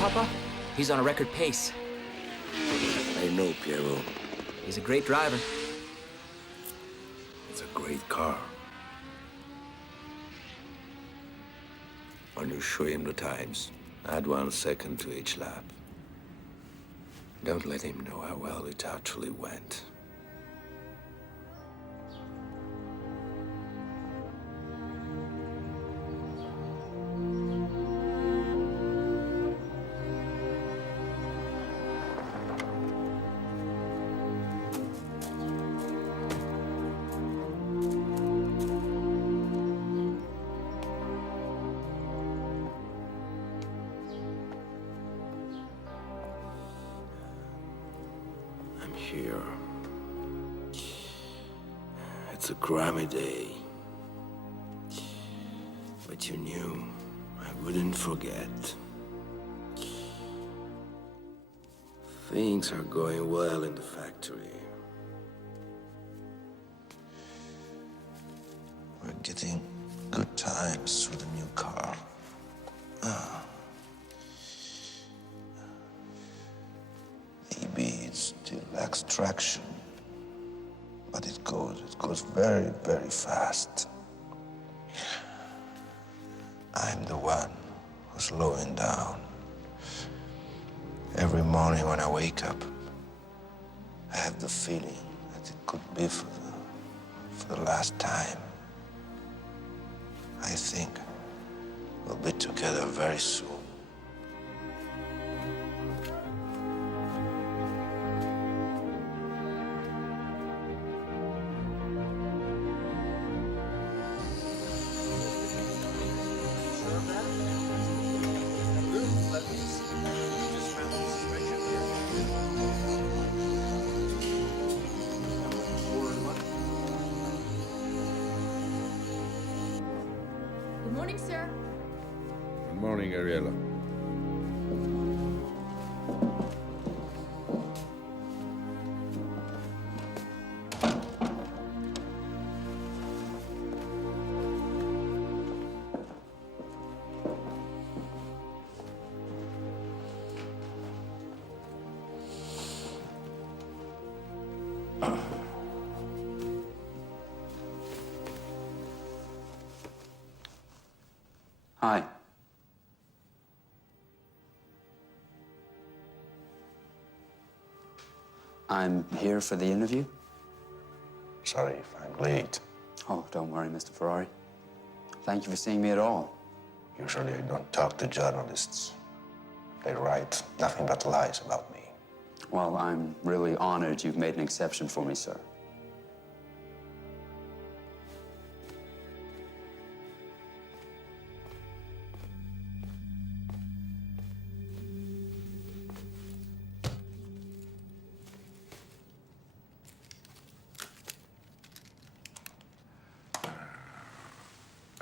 Papa? He's on a record pace. I know, Piero. He's a great driver. It's a great car. When you show him the times, add 1 second to each lap. Don't let him know how well it actually went. Here. It's a grimy day. But you knew I wouldn't forget. Things are going well in the factory. We're getting good times with the new car. Maybe it still lacks traction, but it goes very, very fast. I'm the one who's slowing down. Every morning when I wake up, I have the feeling that it could be for the last time. I think we'll be together very soon. Good morning, sir. Good morning, Ariella. Hi. I'm here for the interview. Sorry if I'm late. Oh, don't worry, Mr. Ferrari. Thank you for seeing me at all. Usually I don't talk to journalists. They write nothing but lies about me. Well, I'm really honored you've made an exception for me, sir.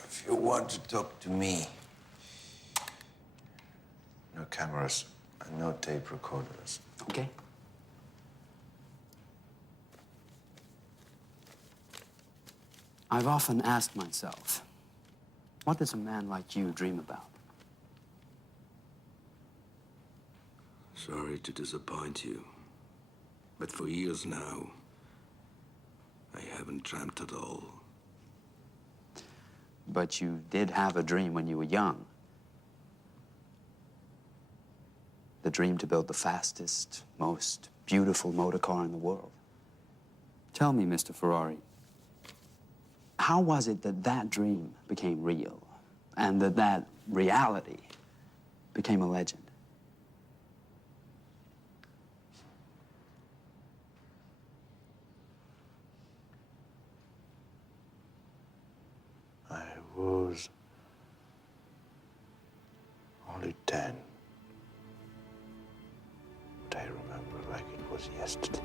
If you want to talk to me, no cameras and no tape recorders. Okay. I've often asked myself, what does a man like you dream about? Sorry to disappoint you, but for years now, I haven't dreamt at all. But you did have a dream when you were young. The dream to build the fastest, most beautiful motor car in the world. Tell me, Mr. Ferrari, how was it that that dream became real and that that reality became a legend? I was only 10. But I remember like it was yesterday.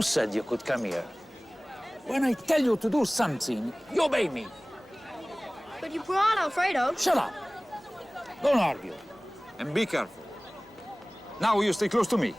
Who said you could come here? When I tell you to do something, you obey me. But you brought Alfredo. Shut up. Don't argue. And be careful. Now you stay close to me.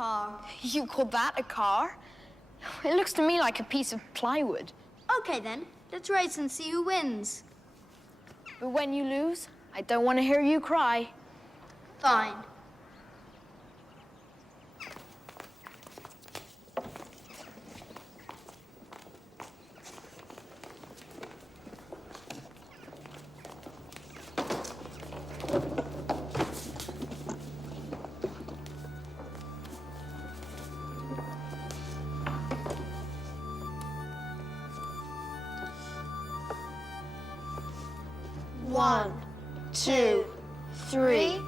car. You call that a car? It looks to me like a piece of plywood. Okay, then. Let's race and see who wins. But when you lose, I don't want to hear you cry. Fine. One, two, three.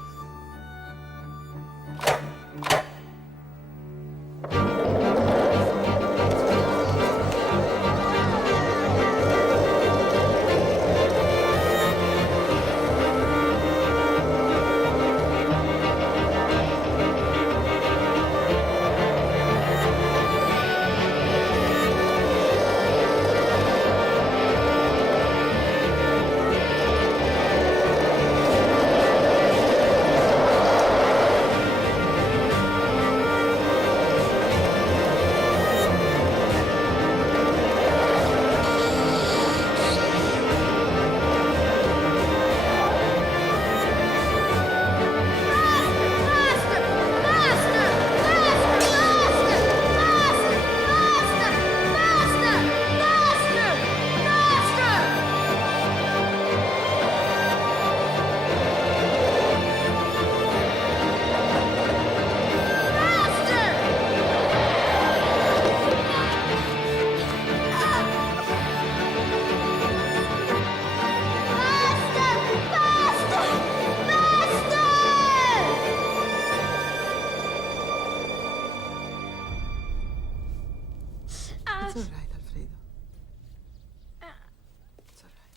Dad. It's all right, Alfredo.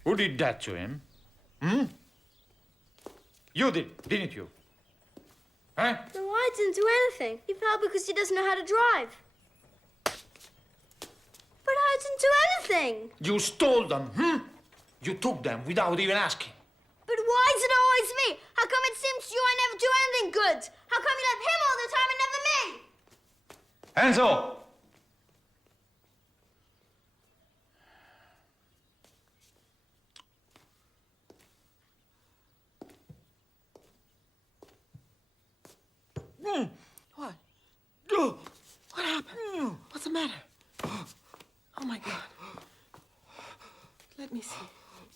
Who did that to him? Hmm? You did, didn't you? Huh? No, I didn't do anything. He fell because he doesn't know how to drive. But I didn't do anything. You stole them, hmm? You took them without even asking. But why is it always me? How come it seems to you I never do anything good? How come you love him all the time and never me? Enzo! What? What happened? What's the matter? Oh, my God. Let me see.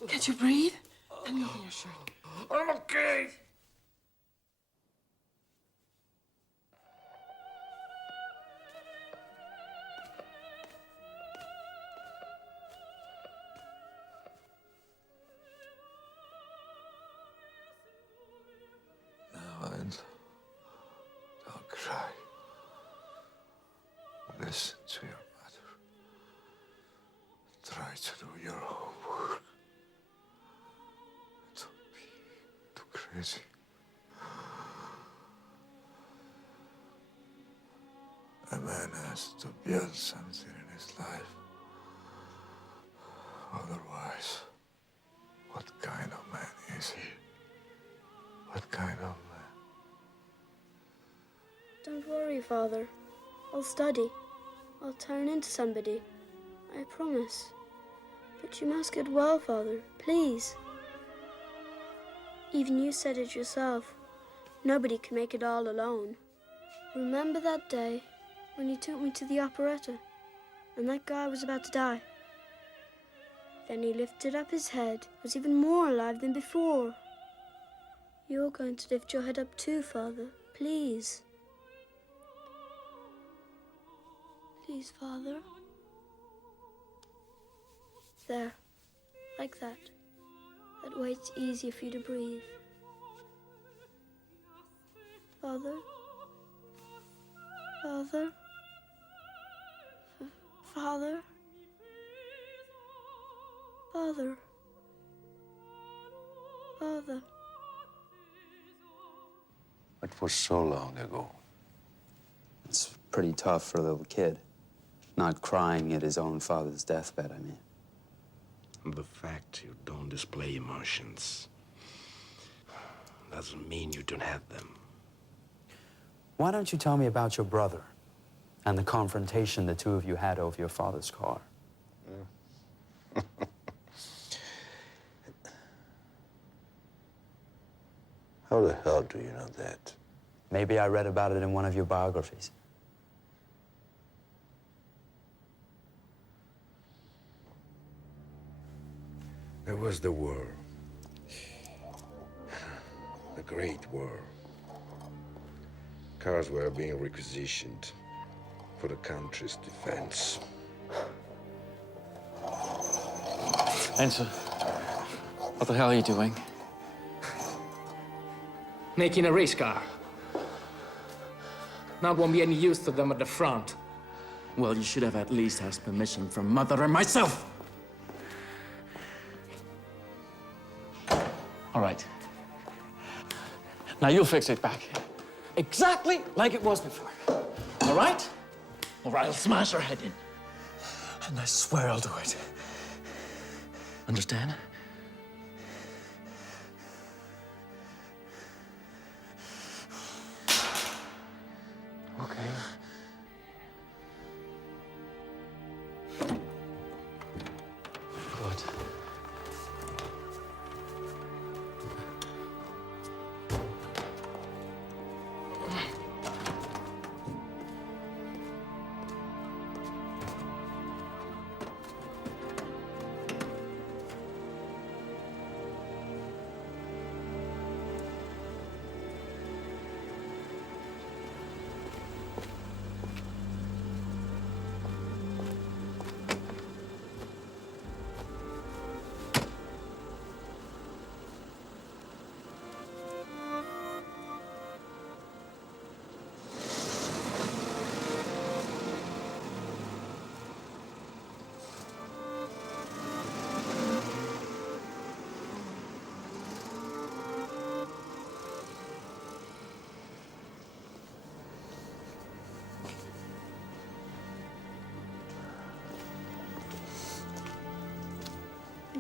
Can't you breathe? Let me open your shirt. I'm okay. Now, Enzo, don't cry. Listen to your mother. Try to do your homework. Don't be too crazy. A man has to build something in his life. Otherwise, what kind of man is he? What kind of man? Don't worry, Father. I'll study. I'll turn into somebody. I promise. But you must get well, Father. Please. Even you said it yourself. Nobody can make it all alone. Remember that day when you took me to the operetta and that guy was about to die? Then he lifted up his head, was even more alive than before. You're going to lift your head up too, Father. Please. Please, Father. There. Like that. That way it's easier for you to breathe. Father? Father? Father? Father? Father? It was so long ago. It's pretty tough for a little kid. Not crying at his own father's deathbed, I mean. The fact you don't display emotions doesn't mean you don't have them. Why don't you tell me about your brother and the confrontation the two of you had over your father's car? How the hell do you know that? Maybe I read about it in one of your biographies. There was the war. The Great War. Cars were being requisitioned for the country's defense. Enzo, what the hell are you doing? Making a race car. Now won't be any use to them at the front. Well, you should have at least asked permission from Mother and myself. All right. Now you'll fix it back. Exactly like it was before. All right? Or I'll smash her head in. And I swear I'll do it. Understand? Okay. Good.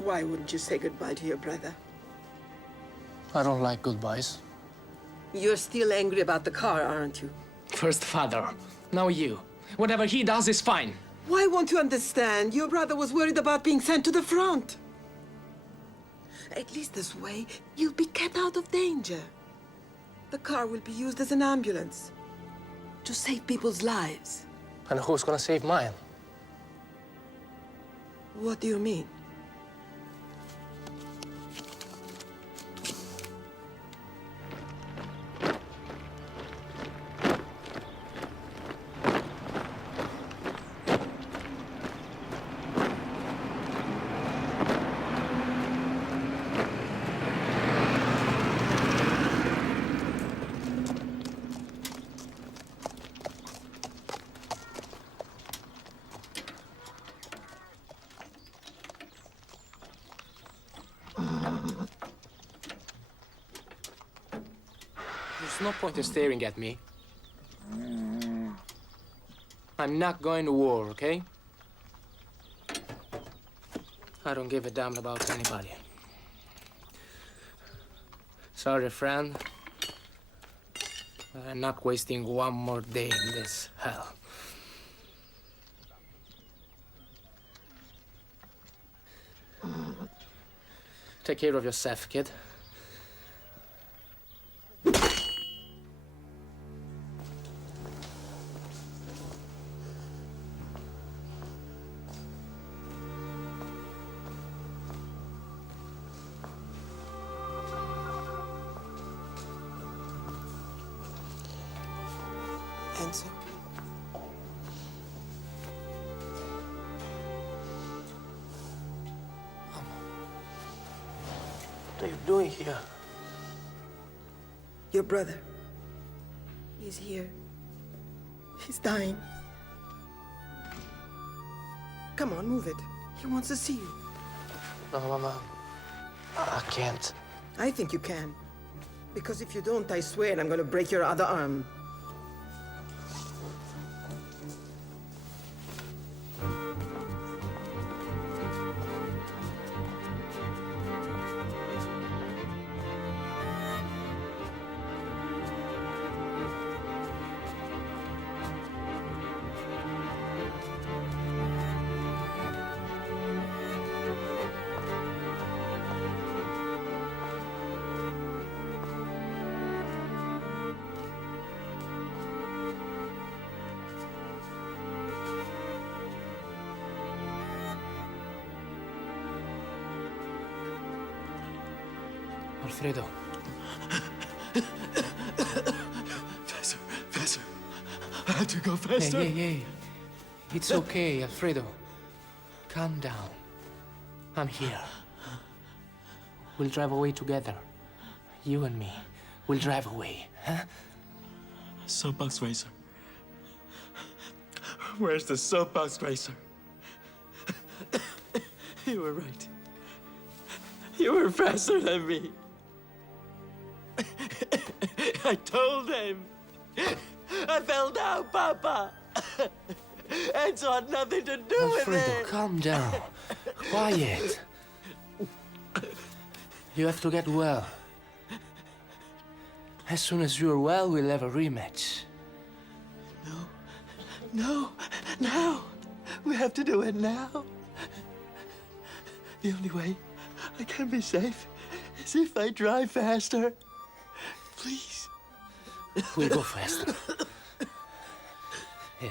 Why wouldn't you say goodbye to your brother? I don't like goodbyes. You're still angry about the car, aren't you? First father, now you. Whatever he does is fine. Why won't you understand? Your brother was worried about being sent to the front. At least this way, you'll be kept out of danger. The car will be used as an ambulance to save people's lives. And who's gonna save mine? What do you mean? There's no point in staring at me. I'm not going to war, okay? I don't give a damn about anybody. Sorry, friend. But I'm not wasting one more day in this hell. Take care of yourself, kid. Enzo? What are you doing here? Your brother. He's here. He's dying. Come on, move it. He wants to see you. No, Mama. I can't. I think you can. Because if you don't, I swear I'm gonna break your other arm. Alfredo. Faster. I have to go faster. Hey. It's okay, Alfredo. Calm down. I'm here. We'll drive away together. You and me. We'll drive away, huh? Soapbox racer. Where's the soapbox racer? You were right. You were faster than me. I told him. I fell down, Papa. Enzo had nothing to do with Alfredo, it. calm down. Quiet. You have to get well. As soon as you're well, we'll have a rematch. No, now. We have to do it now. The only way I can be safe is if I drive faster. Please. We'll go faster. Yeah.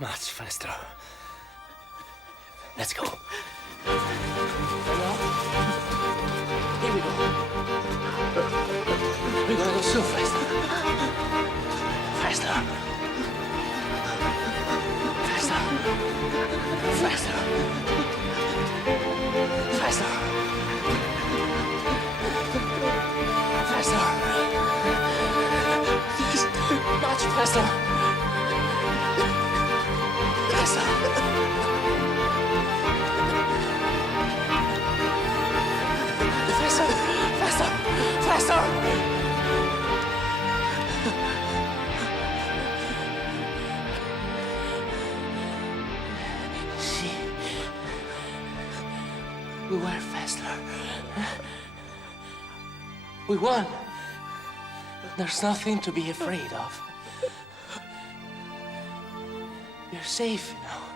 Much faster. Let's go. Here we go. We're gonna go so fast. Faster. Faster. Faster. Faster. Faster. Much faster. Faster. Faster. Faster. We won. There's nothing to be afraid of. You're safe now.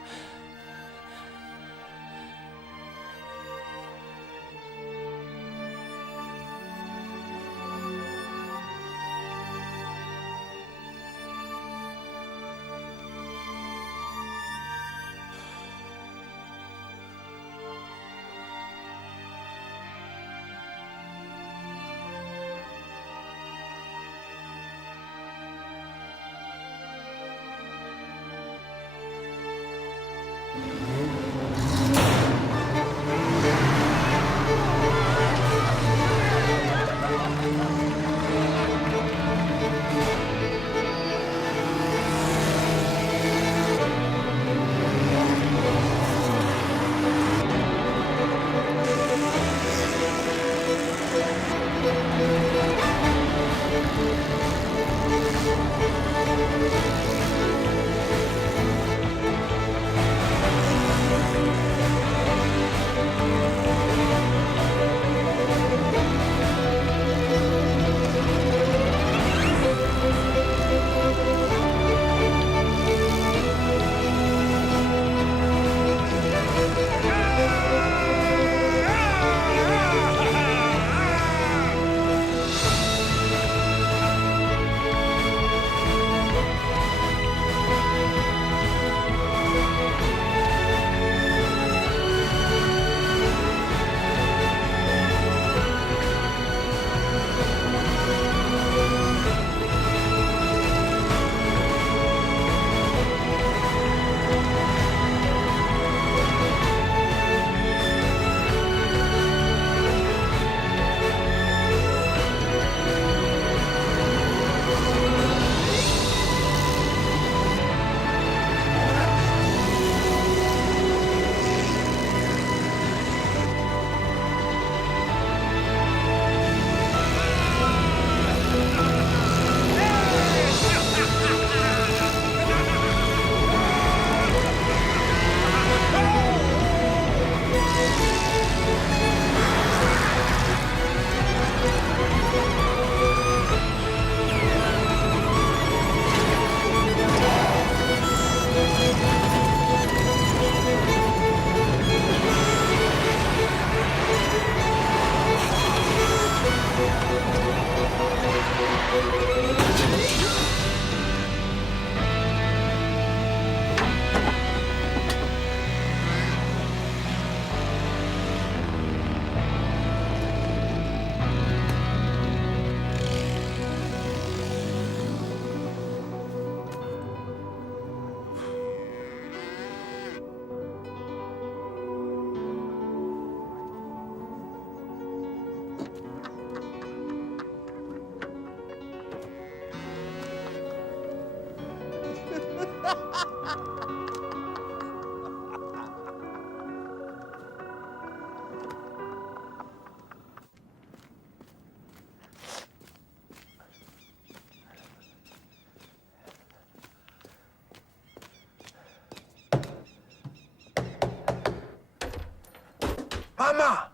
Mama!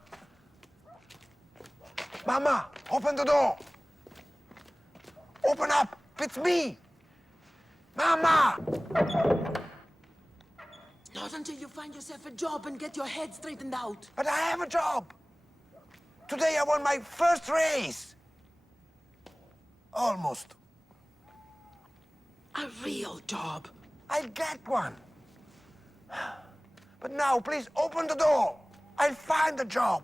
Mama, open the door! Open up! It's me! Mama! Not until you find yourself a job and get your head straightened out. But I have a job! Today I won my first race! Almost. A real job. I'll get one. But now, please open the door. I'll find a job.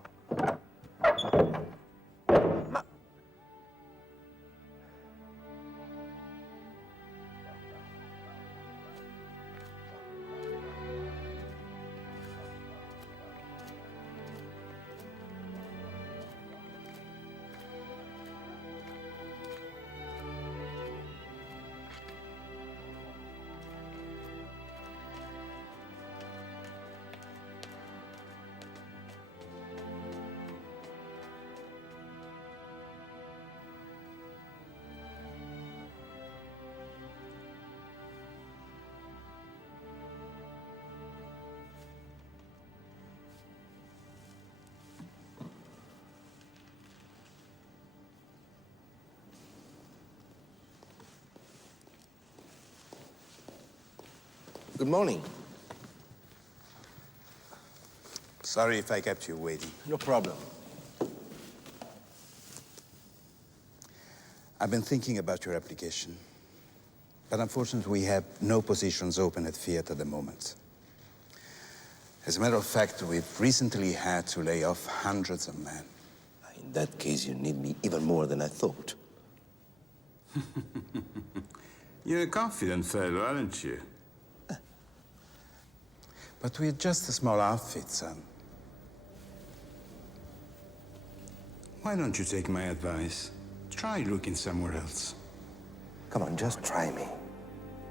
Good morning. Sorry if I kept you waiting. No problem. I've been thinking about your application. But unfortunately, we have no positions open at Fiat at the moment. As a matter of fact, we've recently had to lay off hundreds of men. In that case, you need me even more than I thought. You're a confident fellow, aren't you? But we're just a small outfit, son. Why don't you take my advice? Try looking somewhere else. Come on, just try me.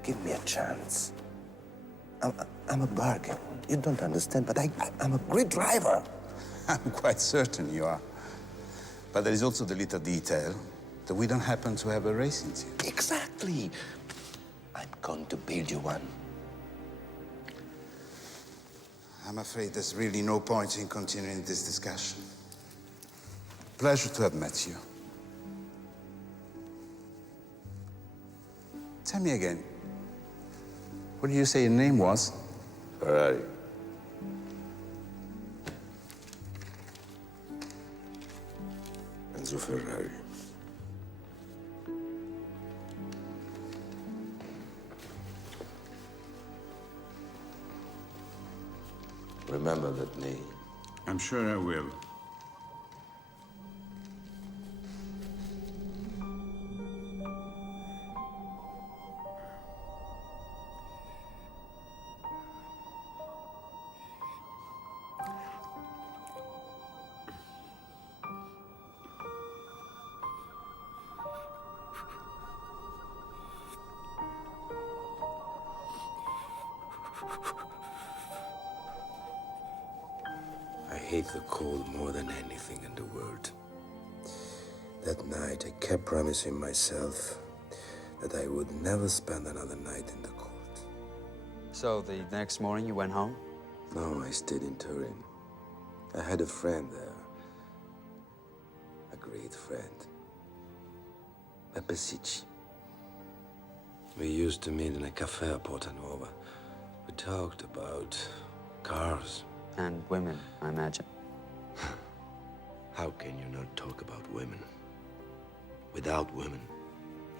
Give me a chance. I'm a bargain. You don't understand, but I'm a great driver. I'm quite certain you are. But there is also the little detail that we don't happen to have a racing team. Exactly. I'm going to build you one. I'm afraid there's really no point in continuing this discussion. Pleasure to have met you. Tell me again, what did you say your name was? Ferrari. Enzo Ferrari. Remember that name. I'm sure I will. I hate the cold more than anything in the world. That night, I kept promising myself that I would never spend another night in the cold. So the next morning you went home? No, I stayed in Turin. I had a friend there. A great friend. Pepe Sicci. We used to meet in a cafe at Porta Nuova. We talked about cars. And women, I imagine. How can you not talk about women? Without women,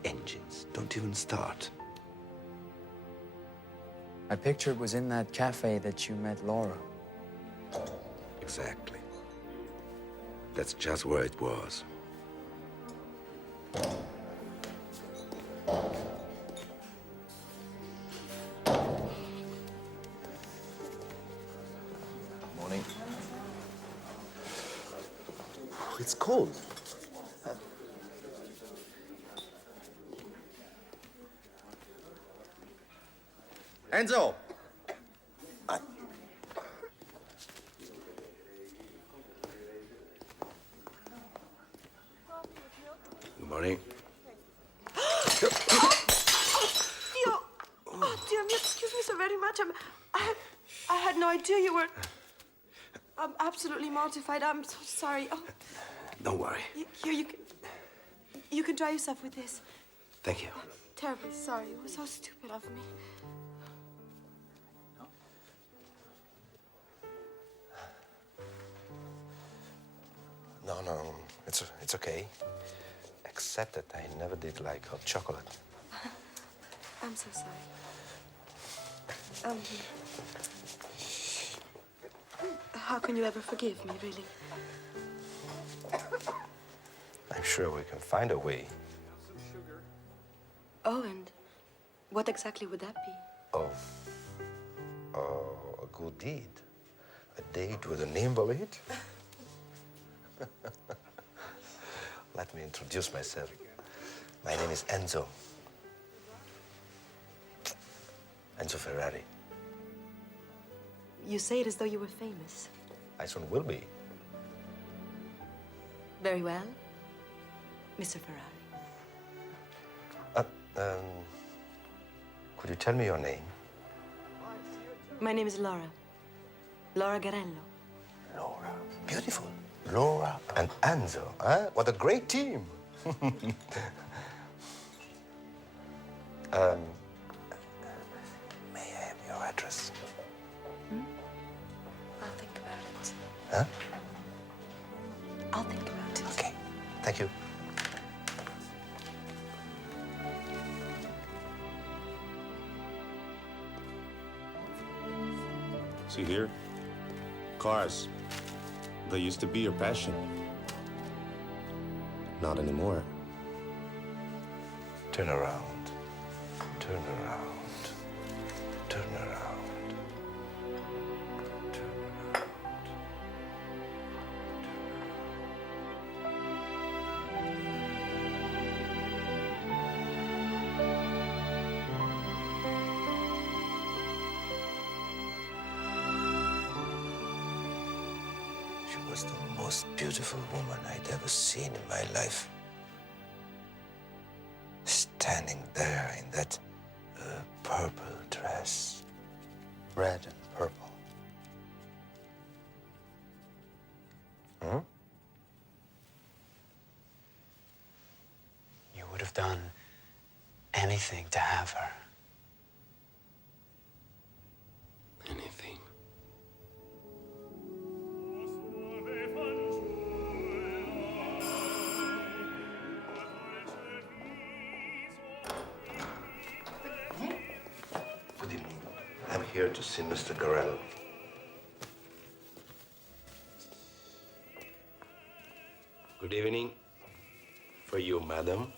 engines don't even start. I picture it was in that cafe that you met Laura. Exactly. That's just where it was. Morning. Oh, it's cold. Enzo! Good morning. Dear me, excuse me so very much. I had no idea you were... I'm absolutely mortified. I'm so sorry. Oh, Don't worry. here, you can dry yourself with this. Thank you. Terribly sorry. It was so stupid of me. No, it's okay. Except that I never did like hot chocolate. I'm so sorry. How can you ever forgive me, really? I'm sure we can find a way. Oh, and what exactly would that be? Oh, a good deed. A date with an invalid? Let me introduce myself. My name is Enzo. Enzo Ferrari. You say it as though you were famous. I soon will be. Very well, Mr. Ferrari. Could you tell me your name? My name is Laura. Laura Garello. Laura. Beautiful. Laura and Enzo, huh? What a great team. May I have your dress? I'll think about it. Huh? I'll think about it. Okay. Thank you. See here? Cars. They used to be your passion. Not anymore. Turn around. Turn around. Turn around. Turn around. She was the most beautiful woman I'd ever seen in my life. Standing there in that purple dress, red and purple. Hmm? You would have done anything to have her. Anything. Good evening. I'm here to see Mr. Garello. Good evening. For you, madam.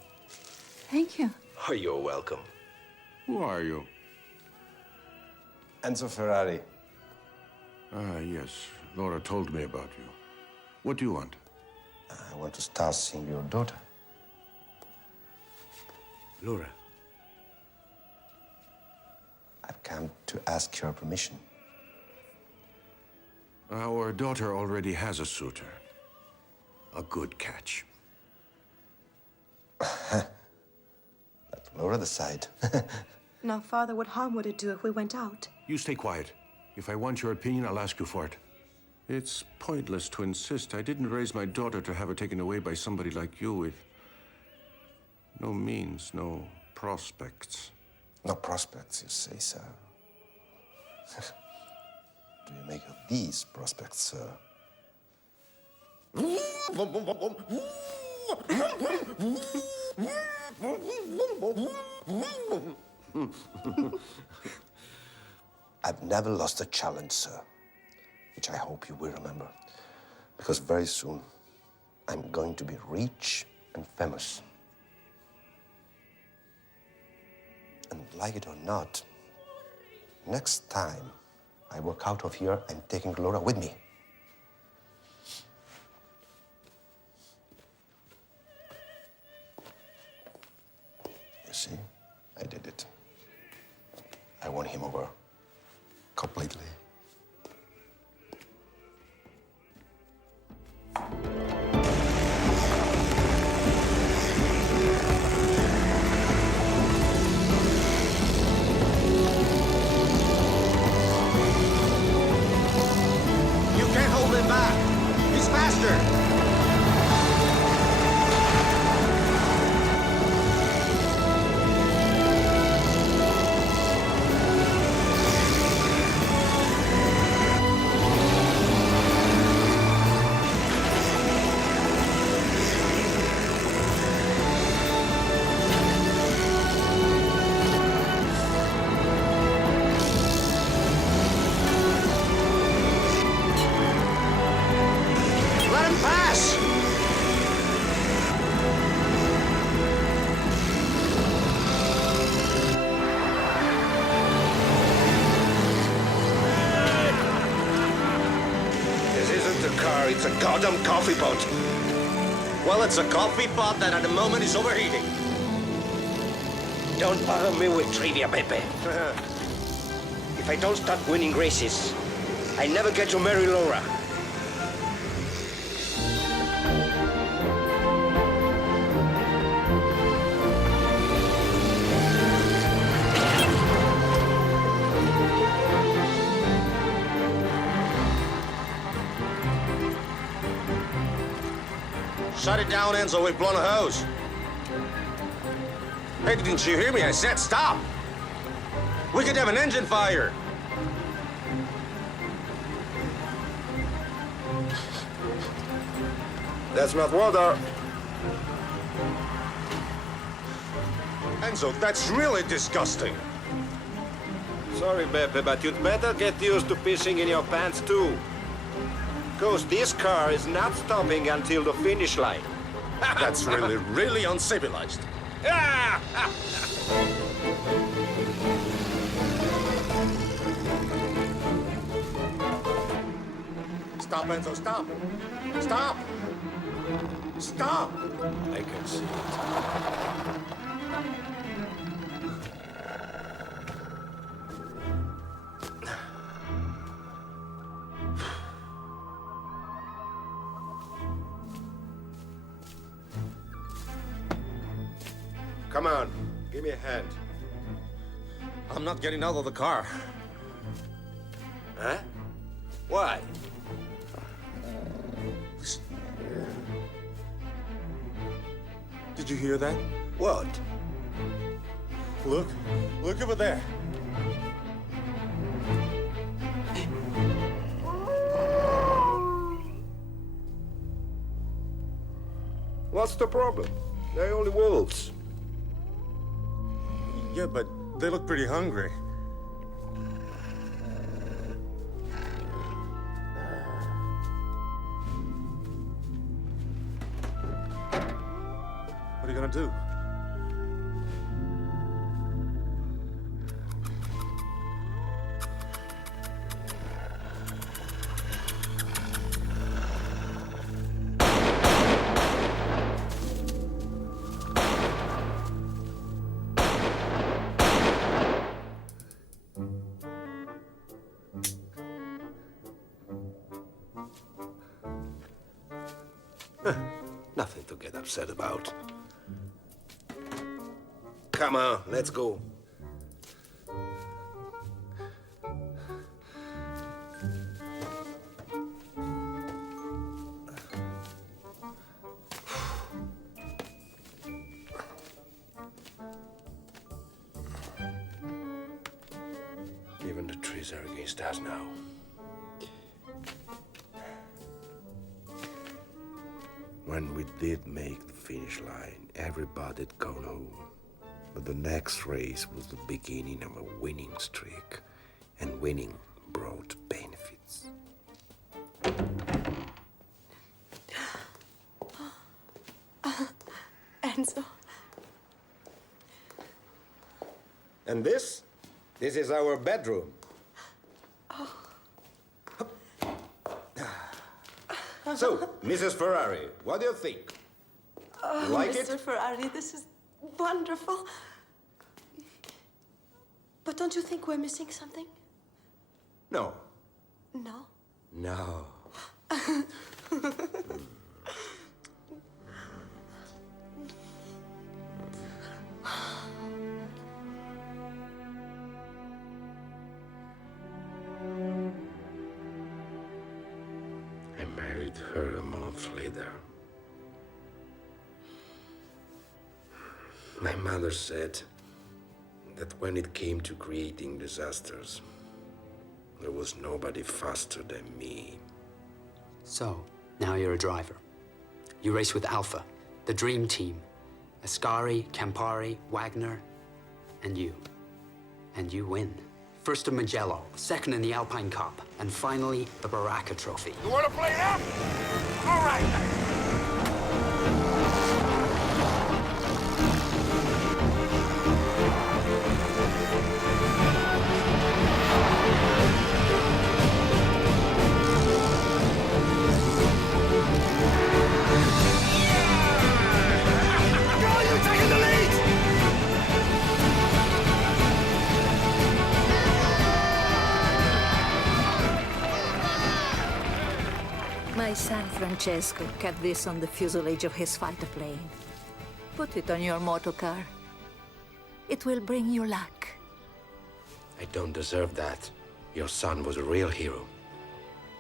Thank you. Oh, you're welcome. Who are you? Enzo Ferrari. Ah, yes. Laura told me about you. What do you want? I want to start seeing your daughter. Laura. I've come to ask your permission. Our daughter already has a suitor. A good catch. Let Laura decide. Now, Father, what harm would it do if we went out? You stay quiet. If I want your opinion, I'll ask you for it. It's pointless to insist. I didn't raise my daughter to have her taken away by somebody like you with no means, no prospects. No prospects, you say, sir. Do you make of these prospects, sir? I've never lost a challenge, sir, which I hope you will remember, because very soon I'm going to be rich and famous. And like it or not, next time I walk out of here, I'm taking Laura with me. You see, I did it. I won him over completely. You can't hold him back. He's faster. Let him pass. This isn't a car, it's a goddamn coffee pot. Well, it's a coffee pot that at the moment is overheating. Don't bother me with trivia, Pepe. If I don't start winning races, I never get to marry Laura. Shut it down, Enzo. We've blown a hose. Hey, didn't you hear me? I said stop. We could have an engine fire. That's not water. Enzo, that's really disgusting. Sorry, Beppe, but you'd better get used to pissing in your pants too. Because this car is not stopping until the finish line. That's really, really uncivilized. Stop, Enzo, stop! Stop! Stop! I can see it. Come on, give me a hand. I'm not getting out of the car. Huh? Why? Did you hear that? What? Look over there. What's the problem? They're only wolves. Yeah, but they look pretty hungry. What are you gonna do? Nothing to get upset about. Come on, let's go. Even the trees are against us now. When we did make the finish line, everybody'd gone home. But the next race was the beginning of a winning streak, and winning brought benefits. Enzo. And this is our bedroom. So, Mrs. Ferrari, what do you think? You like Mr. it? Ferrari, this is wonderful. But don't you think we're missing something? No. No? No. I married her a month later. My mother said that when it came to creating disasters, there was nobody faster than me. So, now you're a driver. You race with Alpha, the dream team. Ascari, Campari, Wagner, and you. And you win. First in Mugello, second in the Alpine Cup, and finally, the Baracca Trophy. You wanna play up? All right. My son Francesco kept this on the fuselage of his fighter plane. Put it on your motor car. It will bring you luck. I don't deserve that. Your son was a real hero.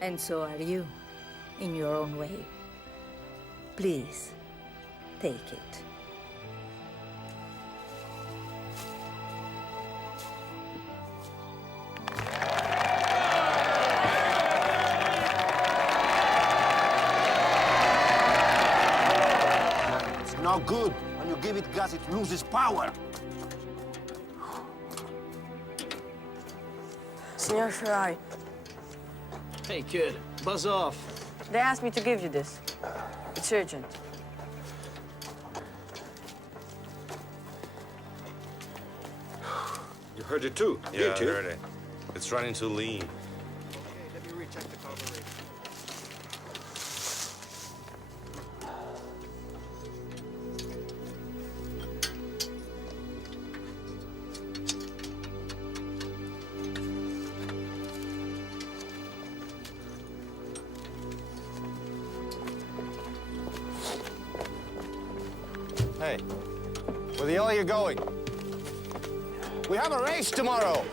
And so are you, in your own way. Please, take it. good. When you give it gas, it loses power. Senor Ferrari, Hey, kid, buzz off. they asked me to give you this. It's urgent. You heard it too? Yeah, Me too. I heard it. It's running too lean. Let me recheck the carburetor. Hey, where the hell are you going? We have a race tomorrow.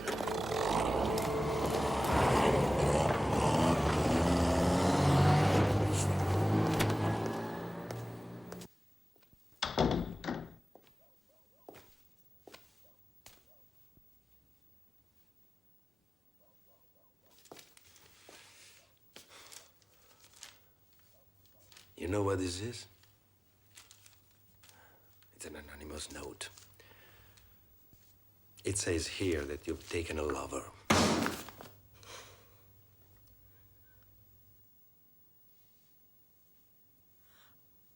You know what this is? It's an anonymous note. It says here that you've taken a lover.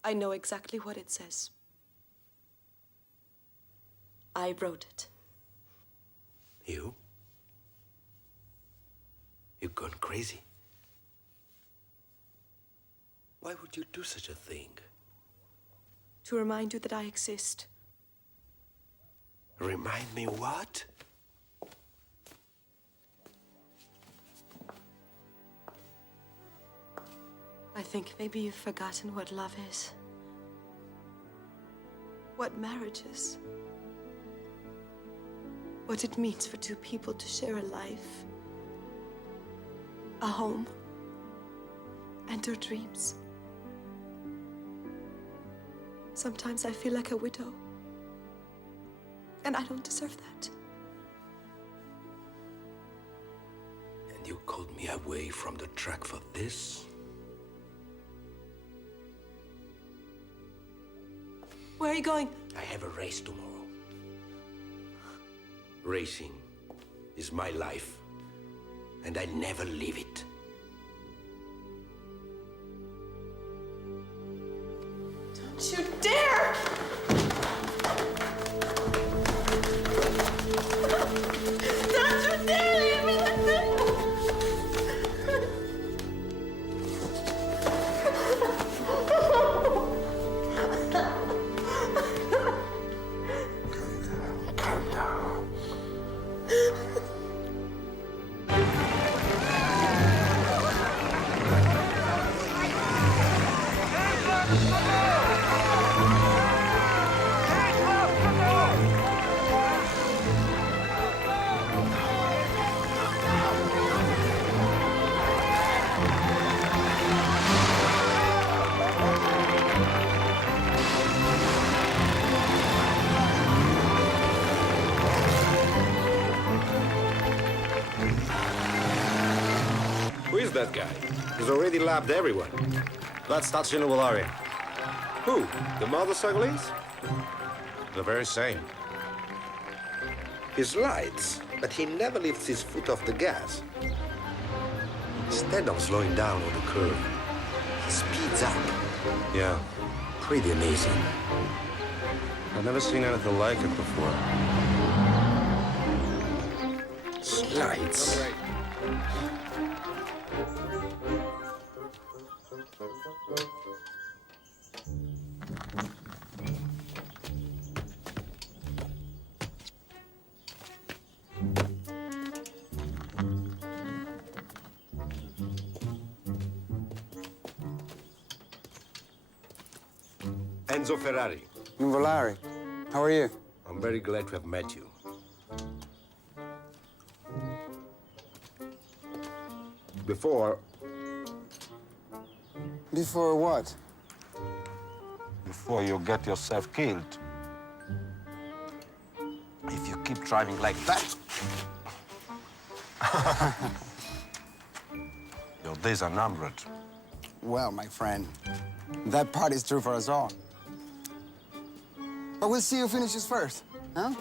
I know exactly what it says. I wrote it. You? You've gone crazy. Why would you do such a thing? To remind you that I exist. Remind me what? I think maybe you've forgotten what love is. What marriage is. What it means for two people to share a life, a home, and their dreams. Sometimes I feel like a widow, and I don't deserve that. And you called me away from the track for this? Where are you going? I have a race tomorrow. Racing is my life, and I'll never leave it. Don't you dare! Don't you dare leave me like this! Calm down. Who is that guy? He's already lapped everyone. That's Tatsino Volare. Who? The motorcycle is? The very same. He slides, but he never lifts his foot off the gas. Instead of slowing down on the curve, he speeds up. Yeah, Pretty amazing. I've never seen anything like it before. Slides. Enzo Ferrari. Volare. How are you? I'm very glad to have met you. Before what? Before you get yourself killed. If you keep driving like that, your days are numbered. Well, my friend, that part is true for us all. But we'll see who finishes first, huh?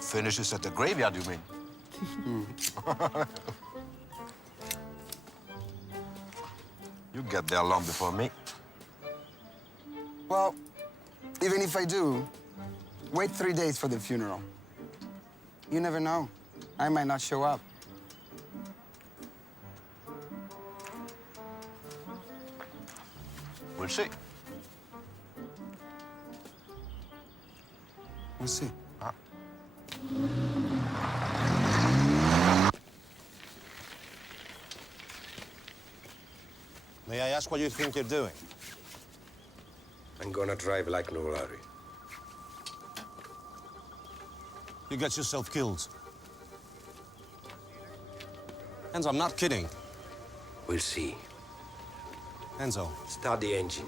Finishes at the graveyard, you mean? You get there long before me. Well, even if I do, wait 3 days for the funeral. You never know. I might not show up. We'll see. We'll see. May I ask what you think you're doing? I'm gonna drive like no Larry. You get yourself killed. Enzo, I'm not kidding. We'll see. Enzo. Start the engine.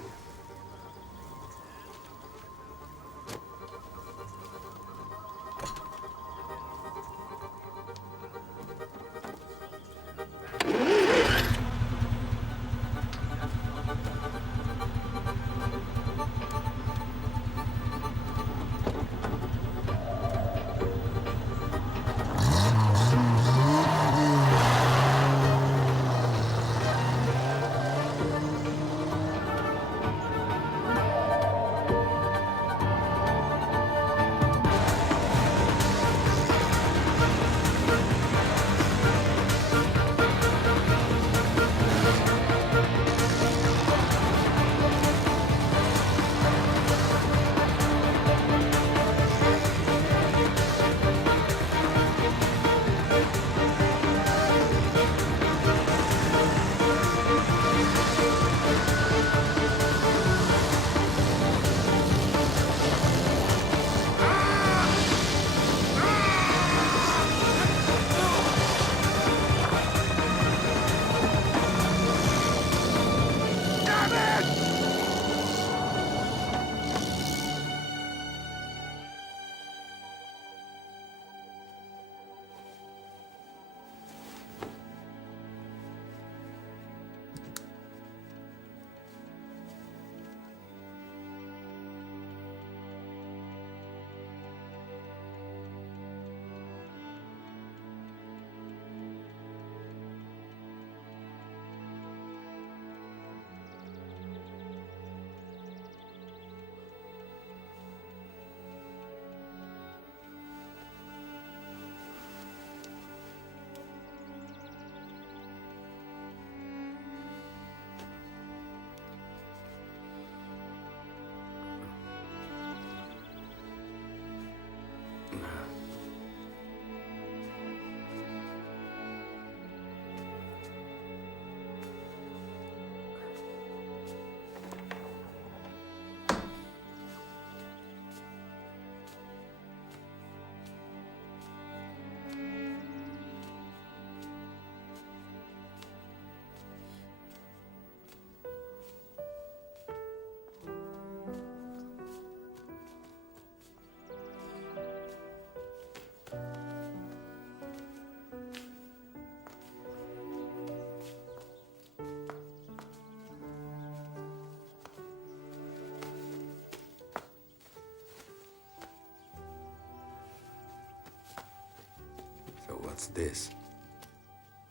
So what's this?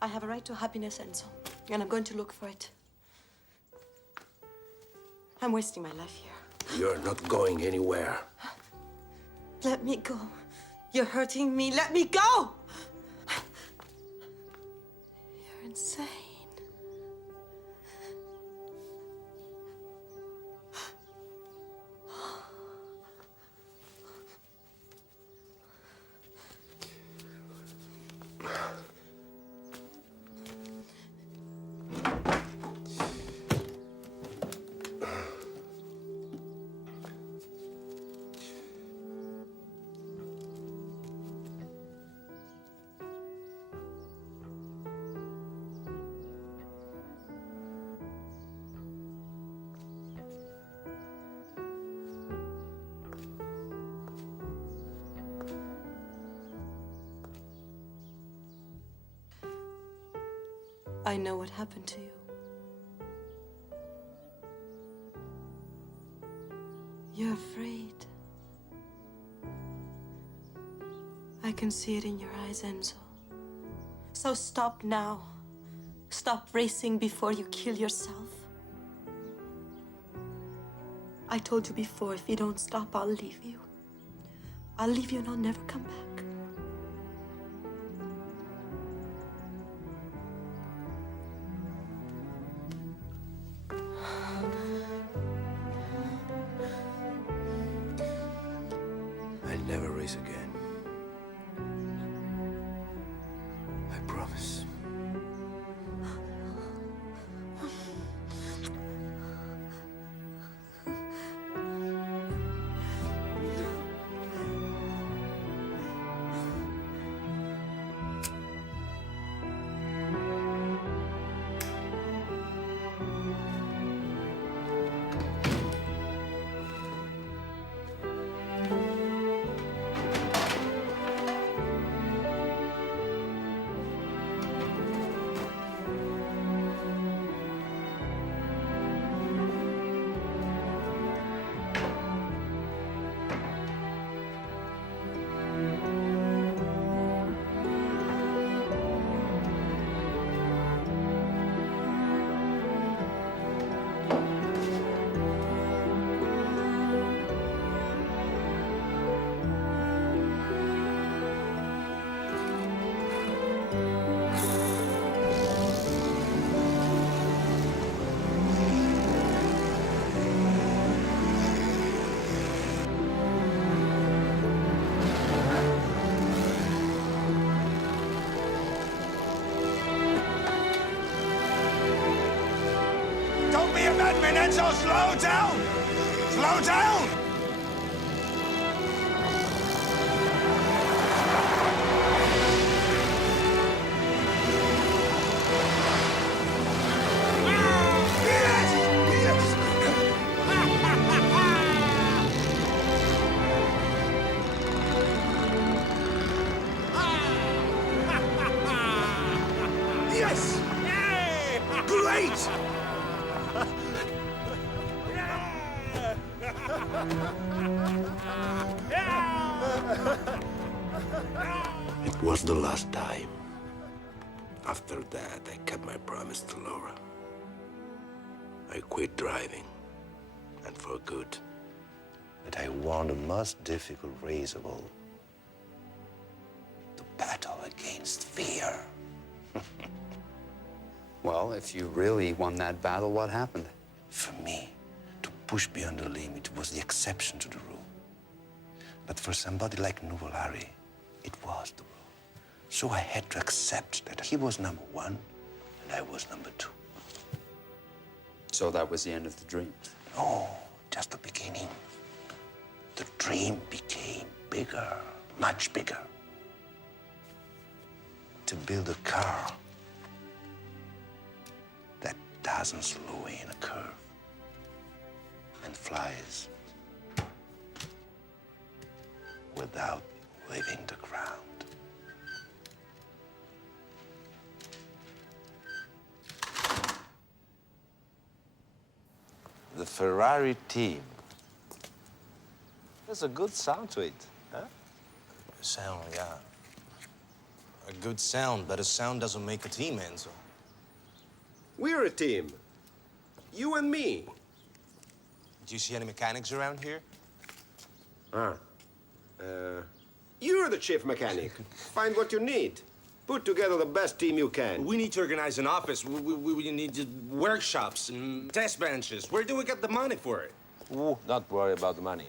I have a right to happiness, Enzo, and I'm going to look for it. I'm wasting my life here. You're not going anywhere. Let me go. You're hurting me. Let me go! You're insane. I know what happened to you. afraid. I can see it in your eyes, Enzo. So stop now. Stop racing before you kill yourself. I told you before, if you don't stop, I'll leave you. I'll leave you and I'll never come back. I'll never race again. I promise. Don't be a madman, Enzo! Slow down! Slow down! Yes! Great! It was the last time. After that, I kept my promise to Laura. I quit driving, and for good. But I won the most difficult race of all. The battle against fear. Well, if you really won that battle, what happened? For me, to push beyond the limit was the exception to the rule. But for somebody like Nuvolari, it was the rule. So I had to accept that he was number one and I was number two. So that was the end of the dream? No, just the beginning. The dream became bigger, much bigger. To build a car that doesn't slow in a curve and flies without leaving the ground. The Ferrari team. There's a good sound to it, huh? Sound, yeah. A good sound, but a sound doesn't make a team, Enzo. We're a team. You and me. Do you see any mechanics around here? You're the chief mechanic. Find what you need. Put together the best team you can. We need to organize an office. We need workshops and test benches. Where do we get the money for it? Ooh, don't worry about the money.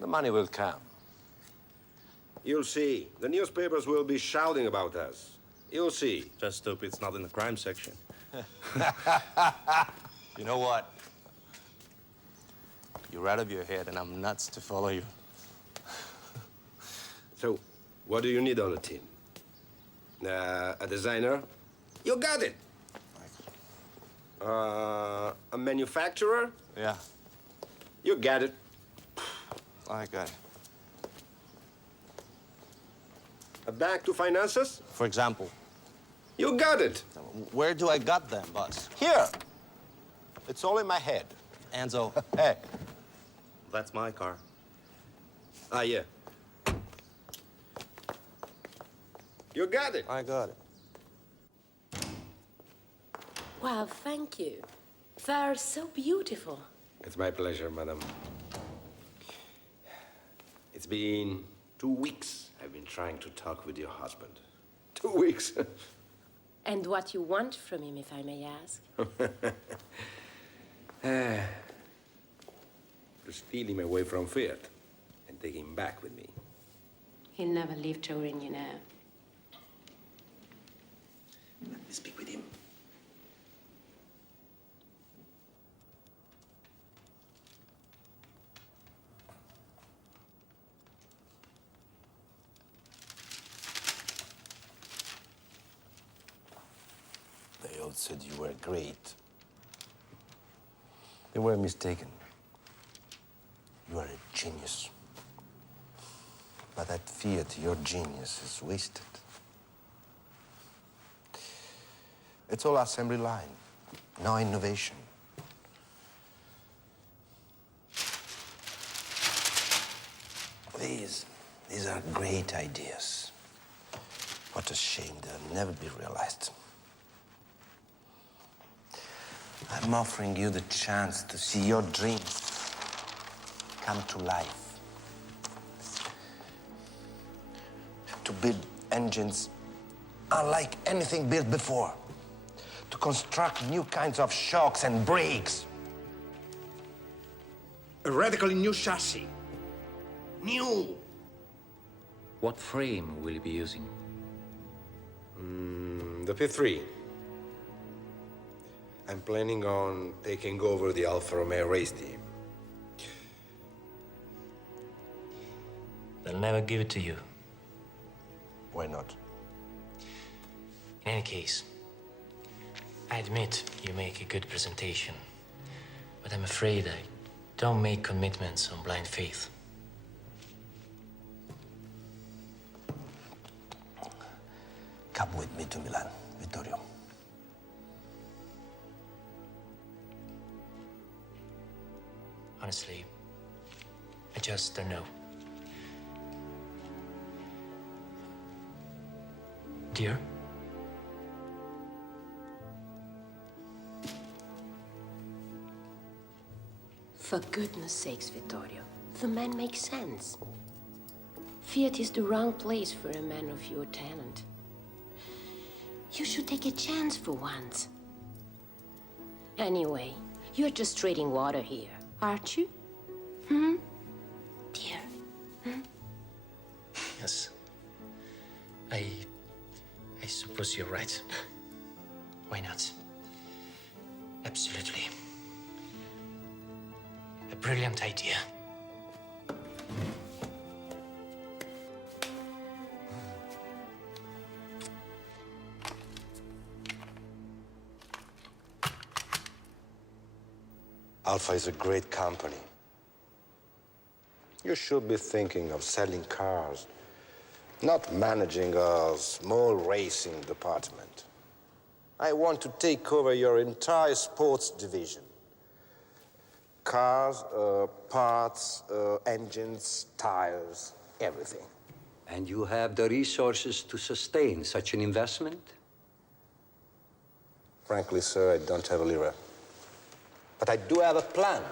The money will come. You'll see. The newspapers will be shouting about us. You'll see. Just hope it's not in the crime section. You know what? You're out of your head, and I'm nuts to follow you. So, what do you need on the team? A designer? You got it. A manufacturer? Yeah, You got it. I got it. A bank to finance us? For example, You got it. where do I got them, boss? Here. It's all in my head. Enzo, hey, That's my car. Ah, yeah. You got it. I got it. Well, thank you. They're so beautiful. It's my pleasure, madam. It's been 2 weeks I've been trying to talk with your husband. 2 weeks. And what you want from him, if I may ask? To steal him away from Fiat and take him back with me. He'll never leave Turin, you know. Let me speak with him. They all said you were great. They were mistaken. You are a genius. But at Fiat, your genius is wasted. It's all assembly line, no innovation. These are great ideas. What a shame they'll never be realized. I'm offering you the chance to see your dreams come to life. To build engines unlike anything built before. To construct new kinds of shocks and brakes. A radically new chassis. New. What frame will you be using? The P3. I'm planning on taking over the Alfa Romeo race team. They'll never give it to you. Why not? In any case, I admit you make a good presentation, but I'm afraid I don't make commitments on blind faith. Come with me to Milan, Vittorio. Honestly, I just don't know. Dear? For goodness sakes, Vittorio, the man makes sense. Fiat is the wrong place for a man of your talent. You should take a chance for once. Anyway, you're just trading water here, aren't you? Dear? Yes. I suppose you're right. Why not? Absolutely. A brilliant idea. Alfa is a great company. You should be thinking of selling cars, not managing a small racing department. I want to take over your entire sports division. Cars, parts, engines, tires, everything. And you have the resources to sustain such an investment? Frankly, sir, I don't have a lira. But I do have a plan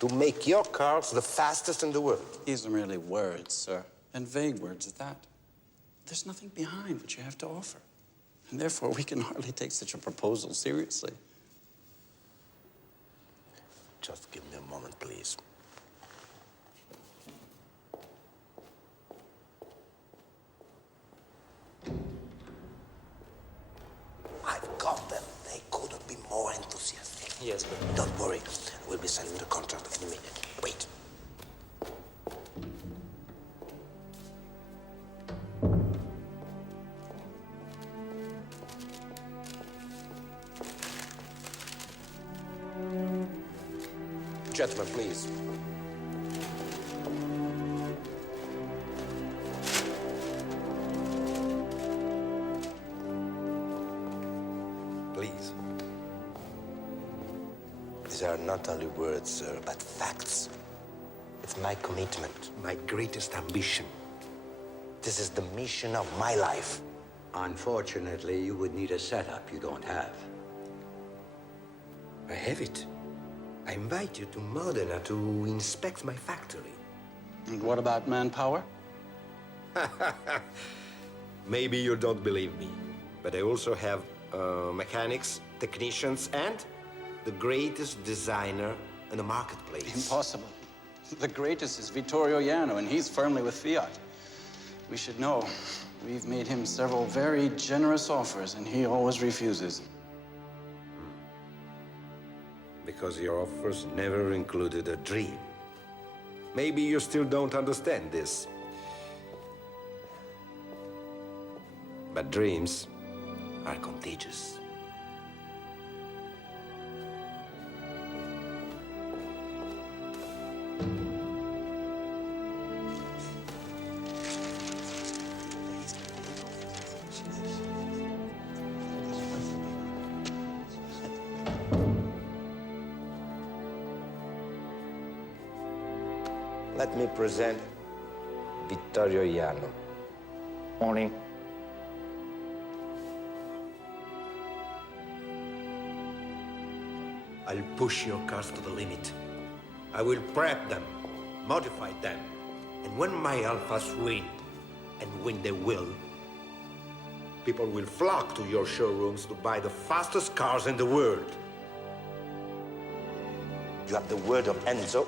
to make your cars the fastest in the world. These are merely words, sir, and vague words at that. There's nothing behind what you have to offer. And therefore, we can hardly take such a proposal seriously. Just give me a moment, please. I've got them. They couldn't be more enthusiastic. Yes, but... Don't worry. We'll be signing the contract any minute. Wait. Gentlemen, please. Please. These are not only words, sir, but facts. my commitment, my greatest ambition. This is the mission of my life. Unfortunately, you would need a setup you don't have. I have it. I invite you to Modena to inspect my factory. And what about manpower? Maybe you don't believe me, but I also have mechanics, technicians, and the greatest designer in the marketplace. Impossible. The greatest is Vittorio Iano, and he's firmly with Fiat. We should know. We've made him several very generous offers, and he always refuses. Because your offers never included a dream. Maybe you still don't understand this. But dreams are contagious. Let me present Vittorio Iano. Morning. I'll push your cars to the limit. I will prep them, modify them, and when my alphas win, and when they will, people will flock to your showrooms to buy the fastest cars in the world. You have the word of Enzo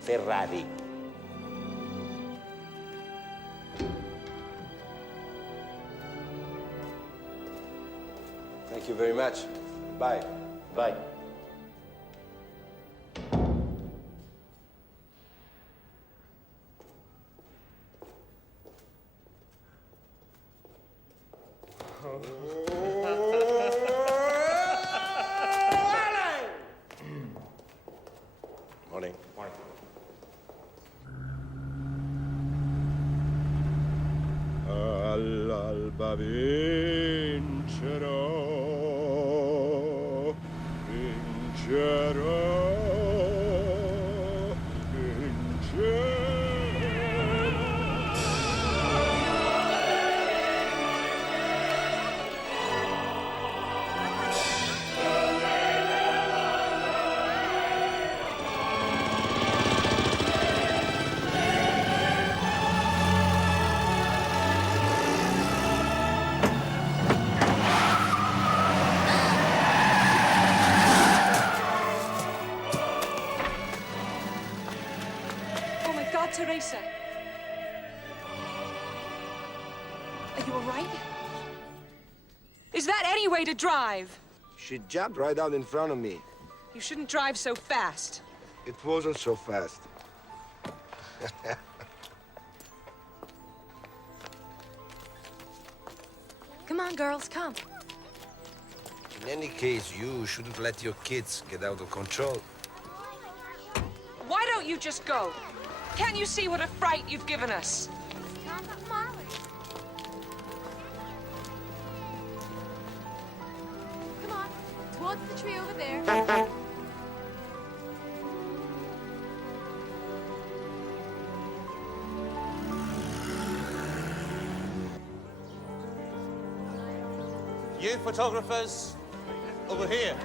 Ferrari. Thank you very much. Bye. Bye. Morning. Morning. All'alba vincerò, vincerò, vincerò. Oh my God, Teresa. Are you all right? Is that any way to drive? She jumped right out in front of me. You shouldn't drive so fast. It wasn't so fast. Come on, girls, come. In any case, you shouldn't let your kids get out of control. Why don't you just go? Can't you see what a fright you've given us? Come on, towards the tree over there. You photographers, over here.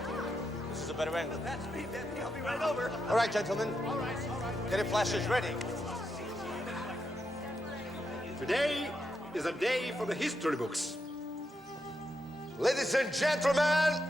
This is a better angle. That's me, Deputy. I'll be right over. All right, gentlemen. All right. Get your flashes ready. Today is a day for the history books. Ladies and gentlemen,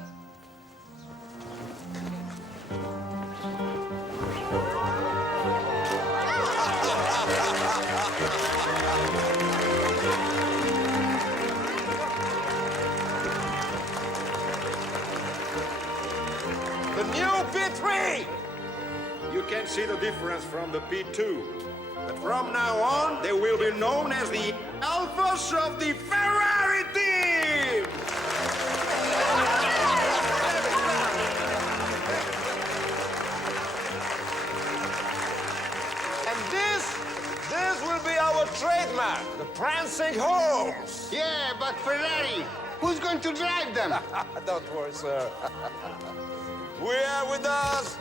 the new P3! You can see the difference from the P2. But from now on, they will be known as the Alphas of the Ferrari team! And this will be our trademark, the prancing horse. Yeah, but Ferrari, who's going to drive them? Don't worry, sir. We have with us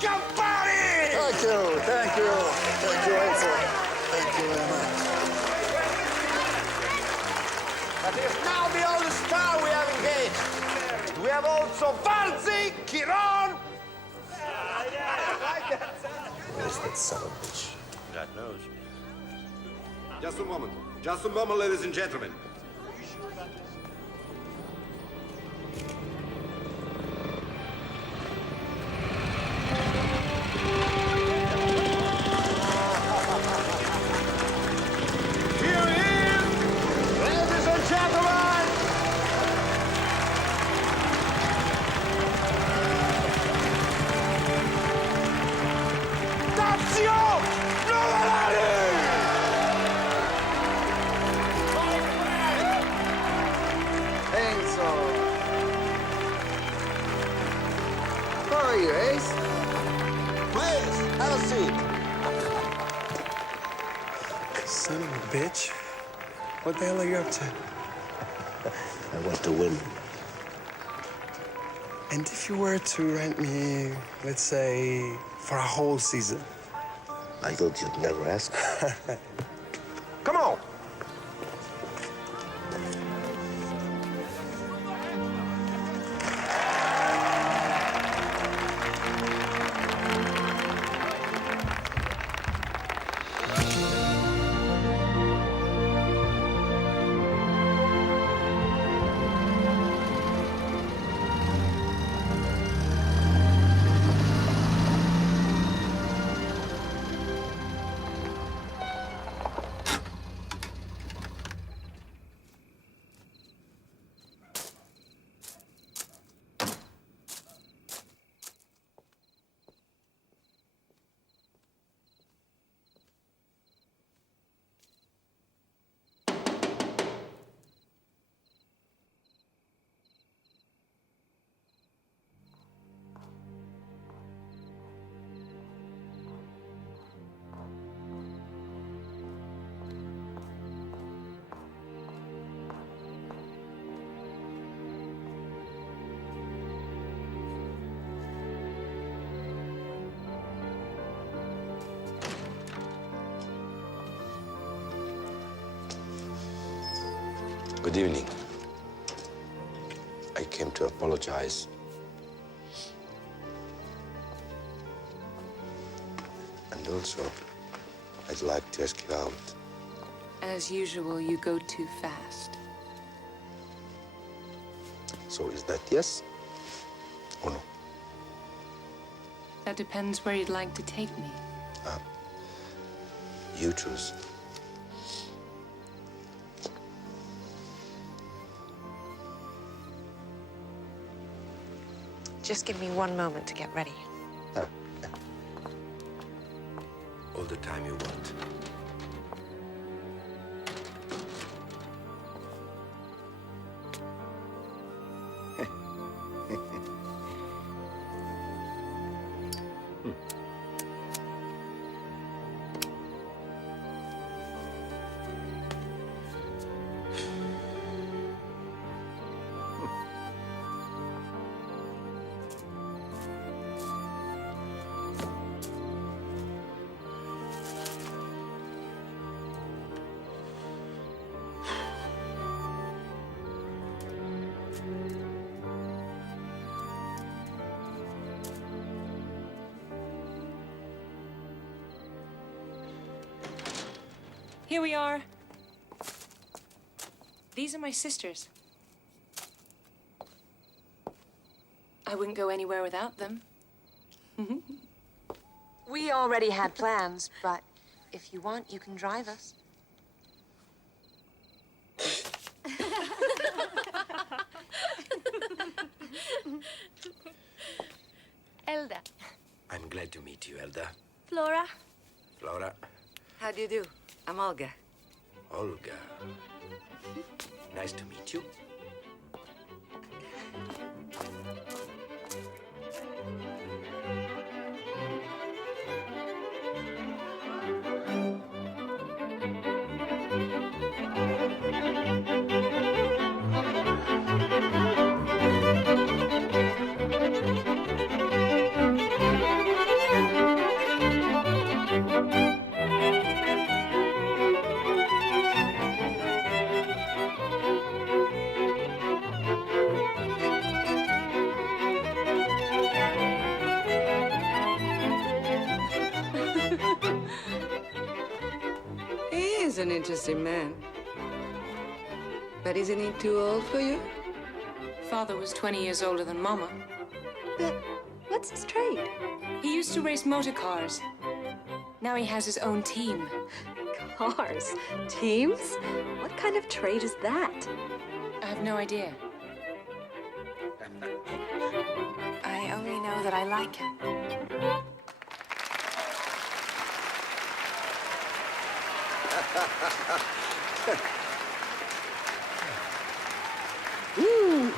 Campari! Thank you, thank you. Thank you, Enzo. Thank you very much. But it's now the only star we have engaged. We have also Valzi, Chiron. Where's that son of a bitch? God knows. Just a moment, ladies and gentlemen. Here he is, ladies and gentlemen. Tazio Nuvolari! Enzo. How are you, Ace? Please, have a seat. Son of a bitch. What the hell are you up to? I want to win. And if you were to rent me, let's say, for a whole season? I thought you'd never ask. Come on. Good evening. I came to apologize. And also, I'd like to ask you out. As usual, you go too fast. So is that yes or no? That depends where you'd like to take me. You choose. Just give me one moment to get ready. All the time you want. Here we are. These are my sisters. I wouldn't go anywhere without them. We already had plans, but if you want, you can drive us. Elda. I'm glad to meet you, Elda. Flora. Flora. How do you do? I'm Olga. Olga. Nice to meet you. He's an interesting man. But isn't he too old for you? Father was 20 years older than Mama. But what's his trade? He used to race motor cars. Now he has his own team. Cars? Teams? What kind of trade is that? I have no idea. I only know that I like him. Woo!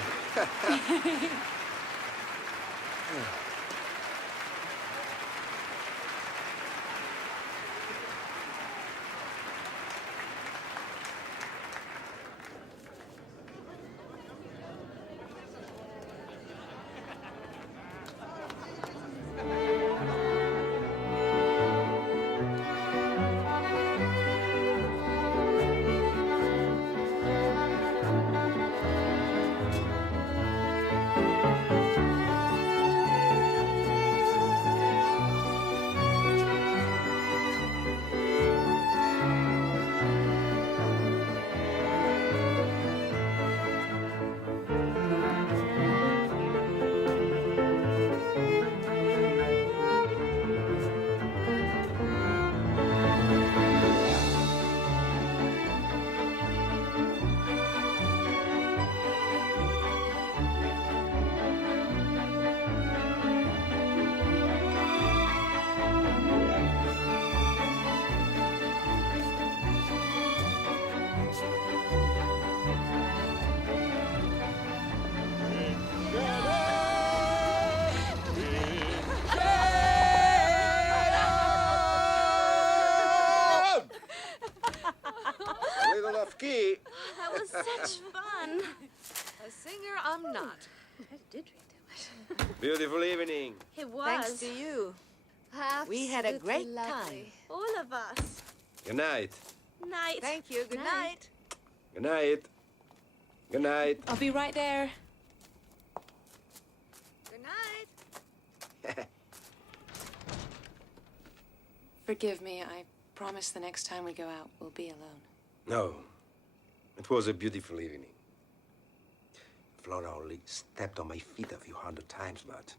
That was such fun. A singer, I'm not. I did drink too much. Beautiful evening. It was. Thanks to you. We had a great time. All of us. Good night. Night. Thank you. Good night. Good night. Good night. I'll be right there. Good night. Forgive me. I promise the next time we go out, we'll be alone. No. It was a beautiful evening. Flora only stepped on my feet a few hundred times, but...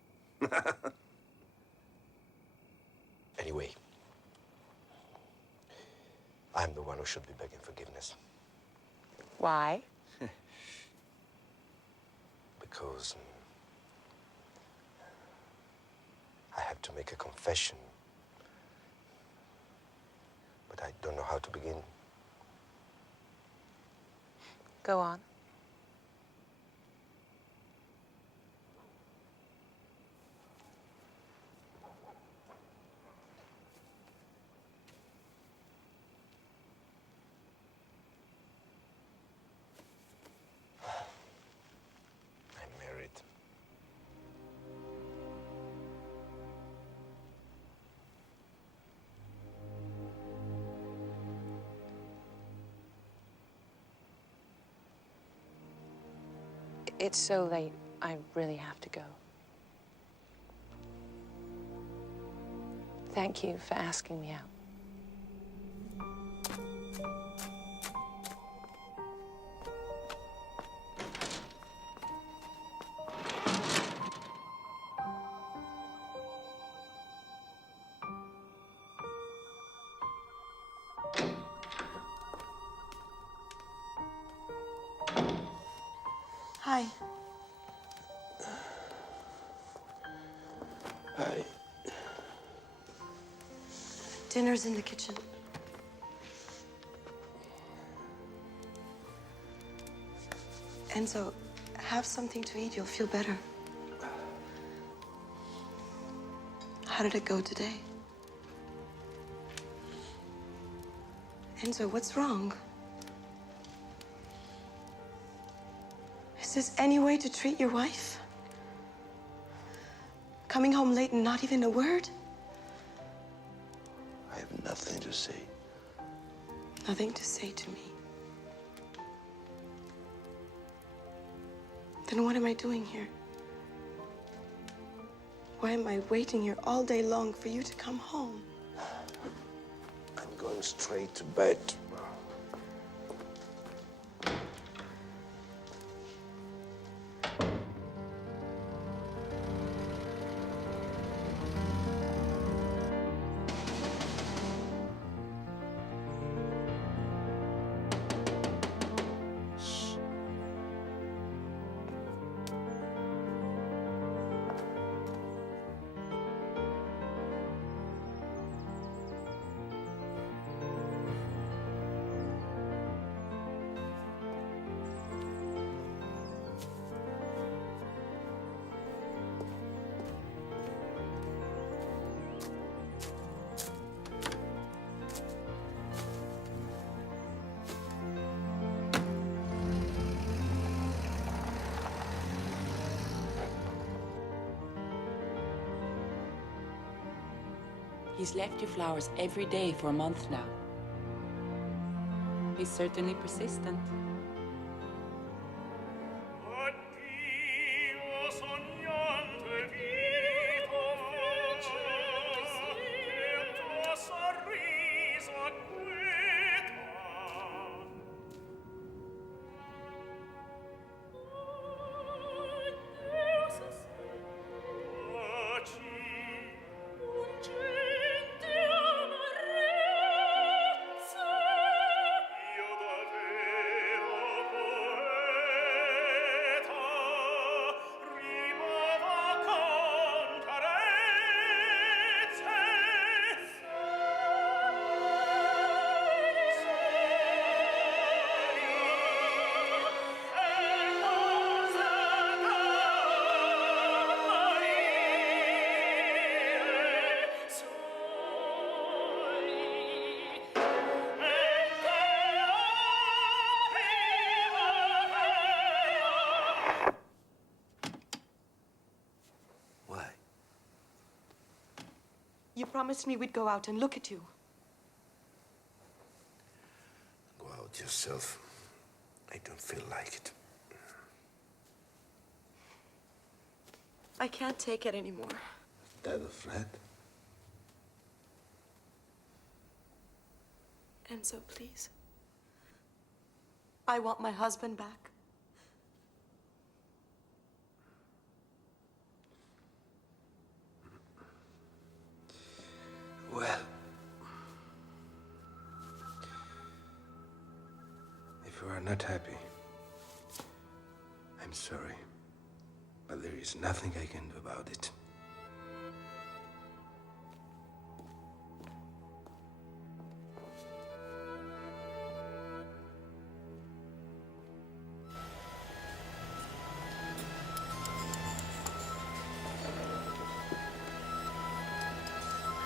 Anyway, I'm the one who should be begging forgiveness. Why? Because I have to make a confession, but I don't know how to begin. Go on. I'm married. It's so late. I really have to go. Thank you for asking me out. Hi. Hi. Dinner's in the kitchen. Enzo, have something to eat. You'll feel better. How did it go today? Enzo, what's wrong? Is this any way to treat your wife? Coming home late and not even a word? I have nothing to say. Nothing to say to me. Then what am I doing here? Why am I waiting here all day long for you to come home? I'm going straight to bed. He's left you flowers every day for a month now. He's certainly persistent. You promised me we'd go out and look at you. Go out yourself. I don't feel like it. I can't take it anymore. That a threat? Enzo, please. I want my husband back. Well, if you are not happy, I'm sorry, but there is nothing I can do about it.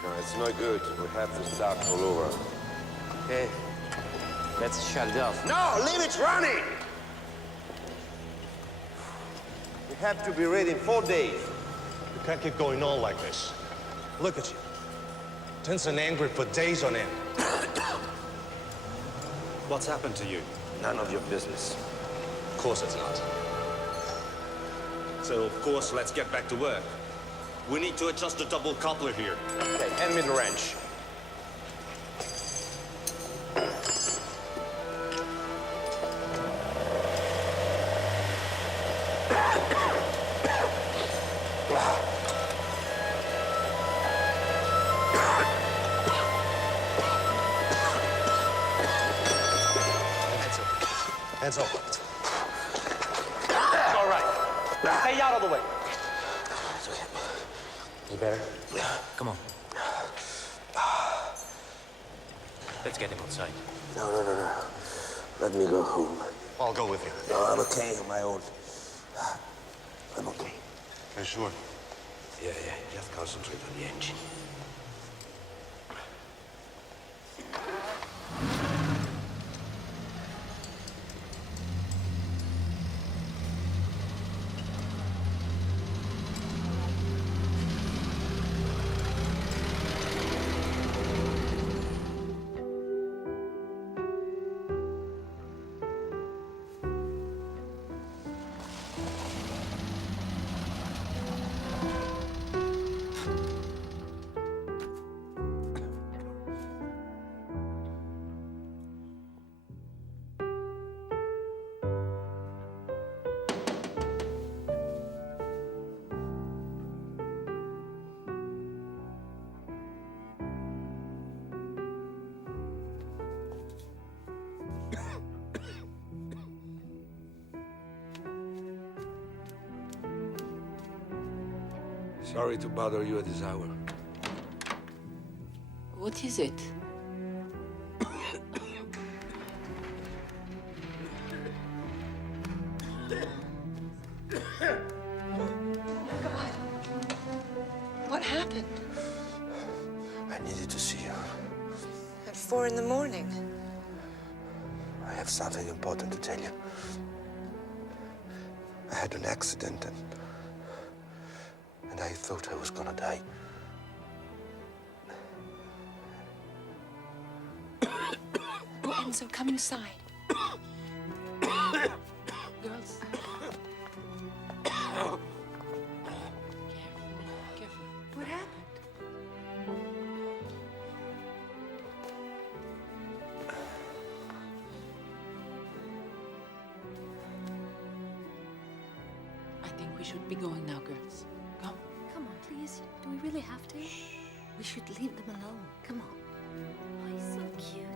No, it's no good. We have to start all over. Hey, let's shut it off. No, leave it running! We have to be ready in 4 days. You can't keep going on like this. Look at you. Tense and angry for days on end. What's happened to you? None of your business. Of course it's not. So, of course, let's get back to work. We need to adjust the double coupler here. Okay, hand me the wrench. Hands up. All right. Stay out of the way. You better? Come on. Let's get him outside. No. Let me go home. I'll go with you. No, I'm okay on my own. I'm okay. Are you sure? Yeah. Just concentrate on the engine. Sorry to bother you at this hour. What is it? What happened? I needed to see you. At 4 in the morning. I have something important to tell you. I had an accident and I thought I was gonna die. Oh, Enzo, come inside. Girls. Careful. What happened? I think we should be going now, girls. Come. Come on, please. Do we really have to? We should leave them alone. Come on. Oh, he's so cute.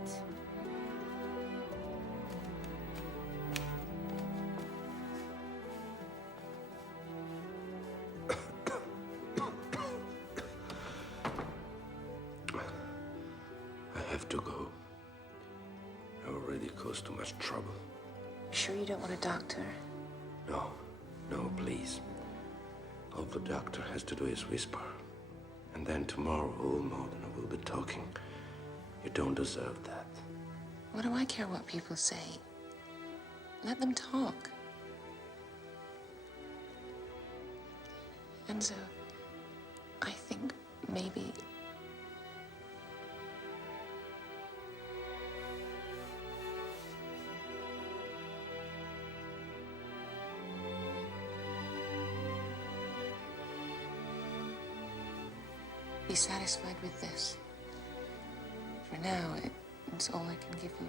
I have to go. I already caused too much trouble. Sure you don't want a doctor? No, no, please. All the doctor has to do is whisper. And then tomorrow, all Modena will be talking. You don't deserve that. What do I care what people say? Let them talk. Enzo, I think maybe... Be satisfied with this. For now, it's all I can give you.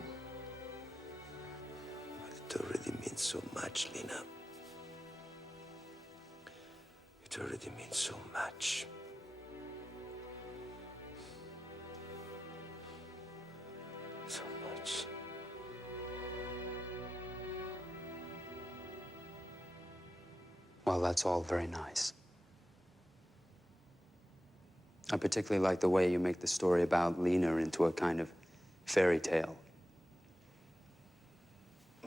But it already means so much, Lena. It already means so much. So much. Well, that's all very nice. I particularly like the way you make the story about Lena into a kind of fairy tale.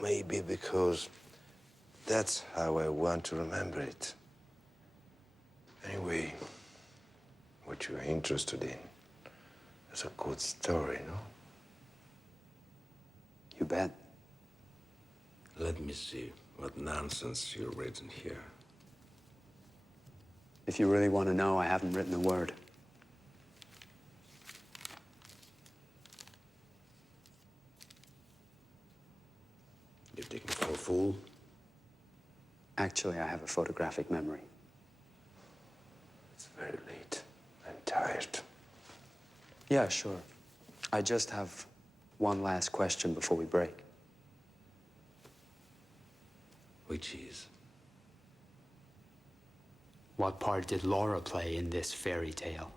Maybe because that's how I want to remember it. Anyway, what you're interested in is a good story, no? You bet. Let me see what nonsense you've written here. If you really want to know, I haven't written a word. You take me for a fool? Actually, I have a photographic memory. It's very late. I'm tired. Yeah, sure. I just have one last question before we break. Which is? What part did Laura play in this fairy tale?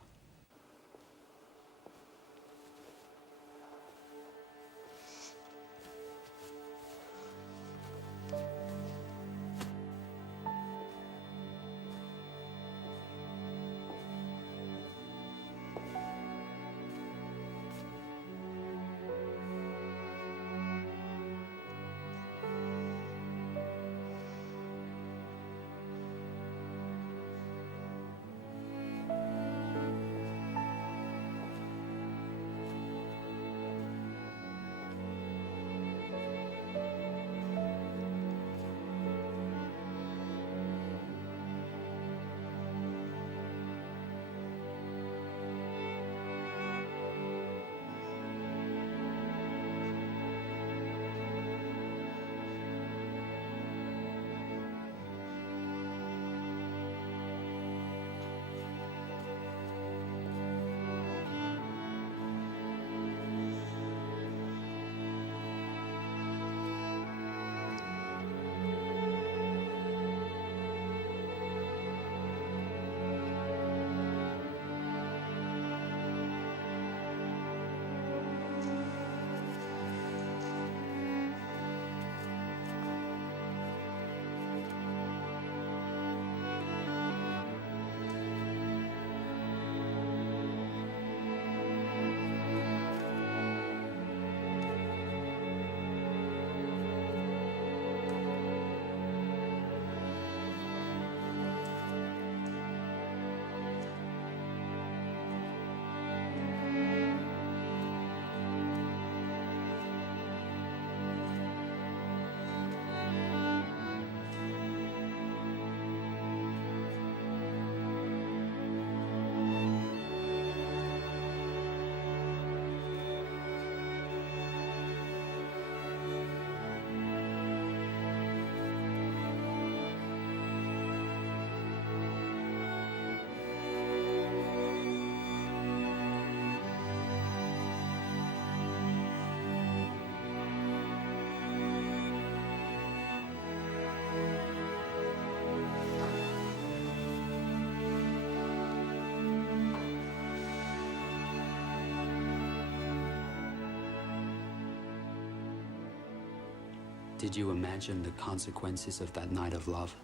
Did you imagine the consequences of that night of love?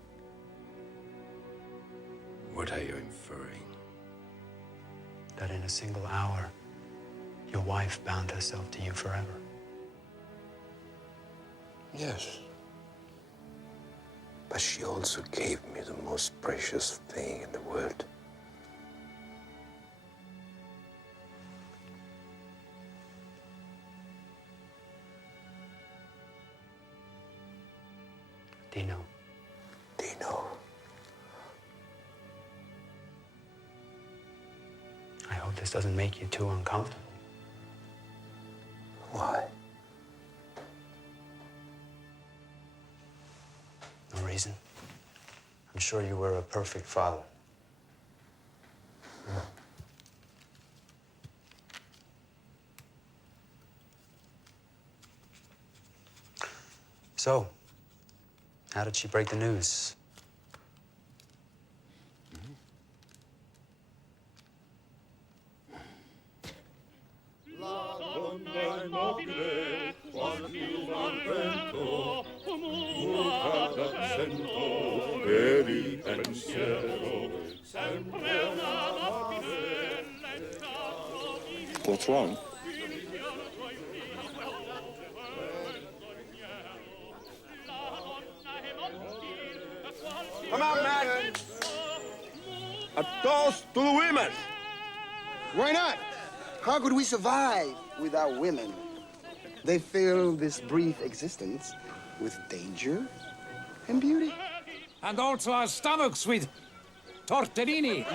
What are you inferring? That in a single hour, your wife bound herself to you forever. Yes. But she also gave me the most precious thing in the world. Dino. Dino. I hope this doesn't make you too uncomfortable. Why? No reason. I'm sure you were a perfect father. So, how did she break the news? What's wrong? Come on, Matt. A toast to the women. Why not? How could we survive without women? They fill this brief existence with danger and beauty. And also our stomachs with tortellini.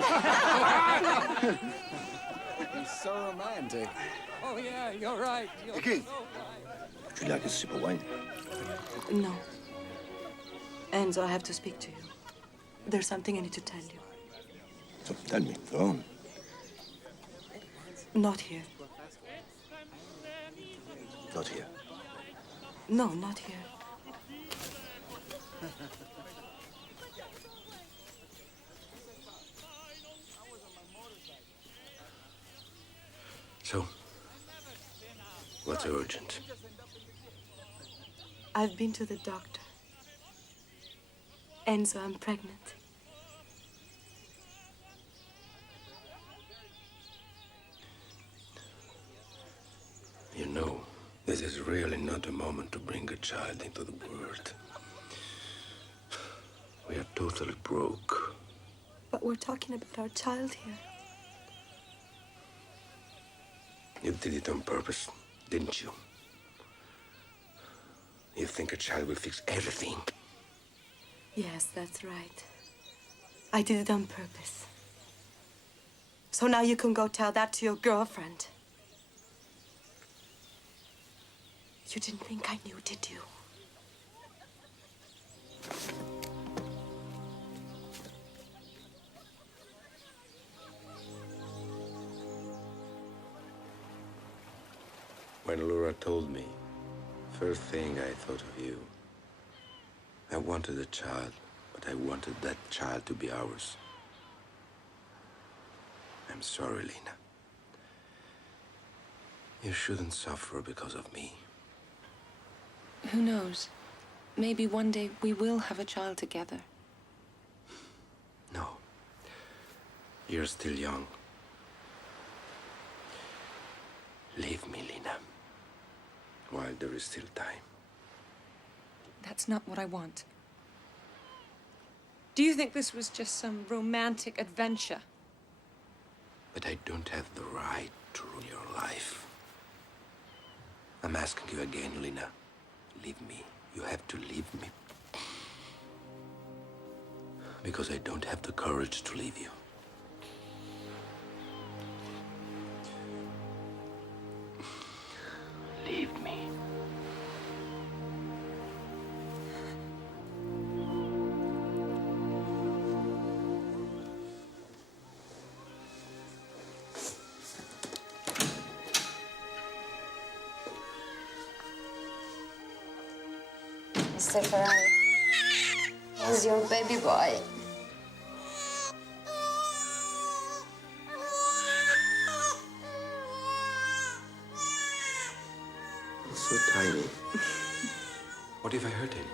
He's so romantic. Oh, yeah, you're right. Okay. Would you like a sip of wine? No. Enzo, I have to speak to you. There's something I need to tell you. So tell me, go on. Not here. Not here. No, not here. So, what's urgent? I've been to the doctor. Enzo, I'm pregnant. You know, this is really not the moment to bring a child into the world. We are totally broke. But we're talking about our child here. You did it on purpose, didn't you? You think a child will fix everything? Yes, that's right. I did it on purpose. So now you can go tell that to your girlfriend. You didn't think I knew, did you? When Laura told me, first thing I thought of you. I wanted a child, but I wanted that child to be ours. I'm sorry, Lena. You shouldn't suffer because of me. Who knows? Maybe one day we will have a child together. No. You're still young. Leave me, Lena. While there is still time. That's not what I want. Do you think this was just some romantic adventure? But I don't have the right to ruin your life. I'm asking you again, Lena. Leave me. You have to leave me. Because I don't have the courage to leave you. Leave me. Mr. Ferrari, here's your baby boy. So tiny. What if I hurt him?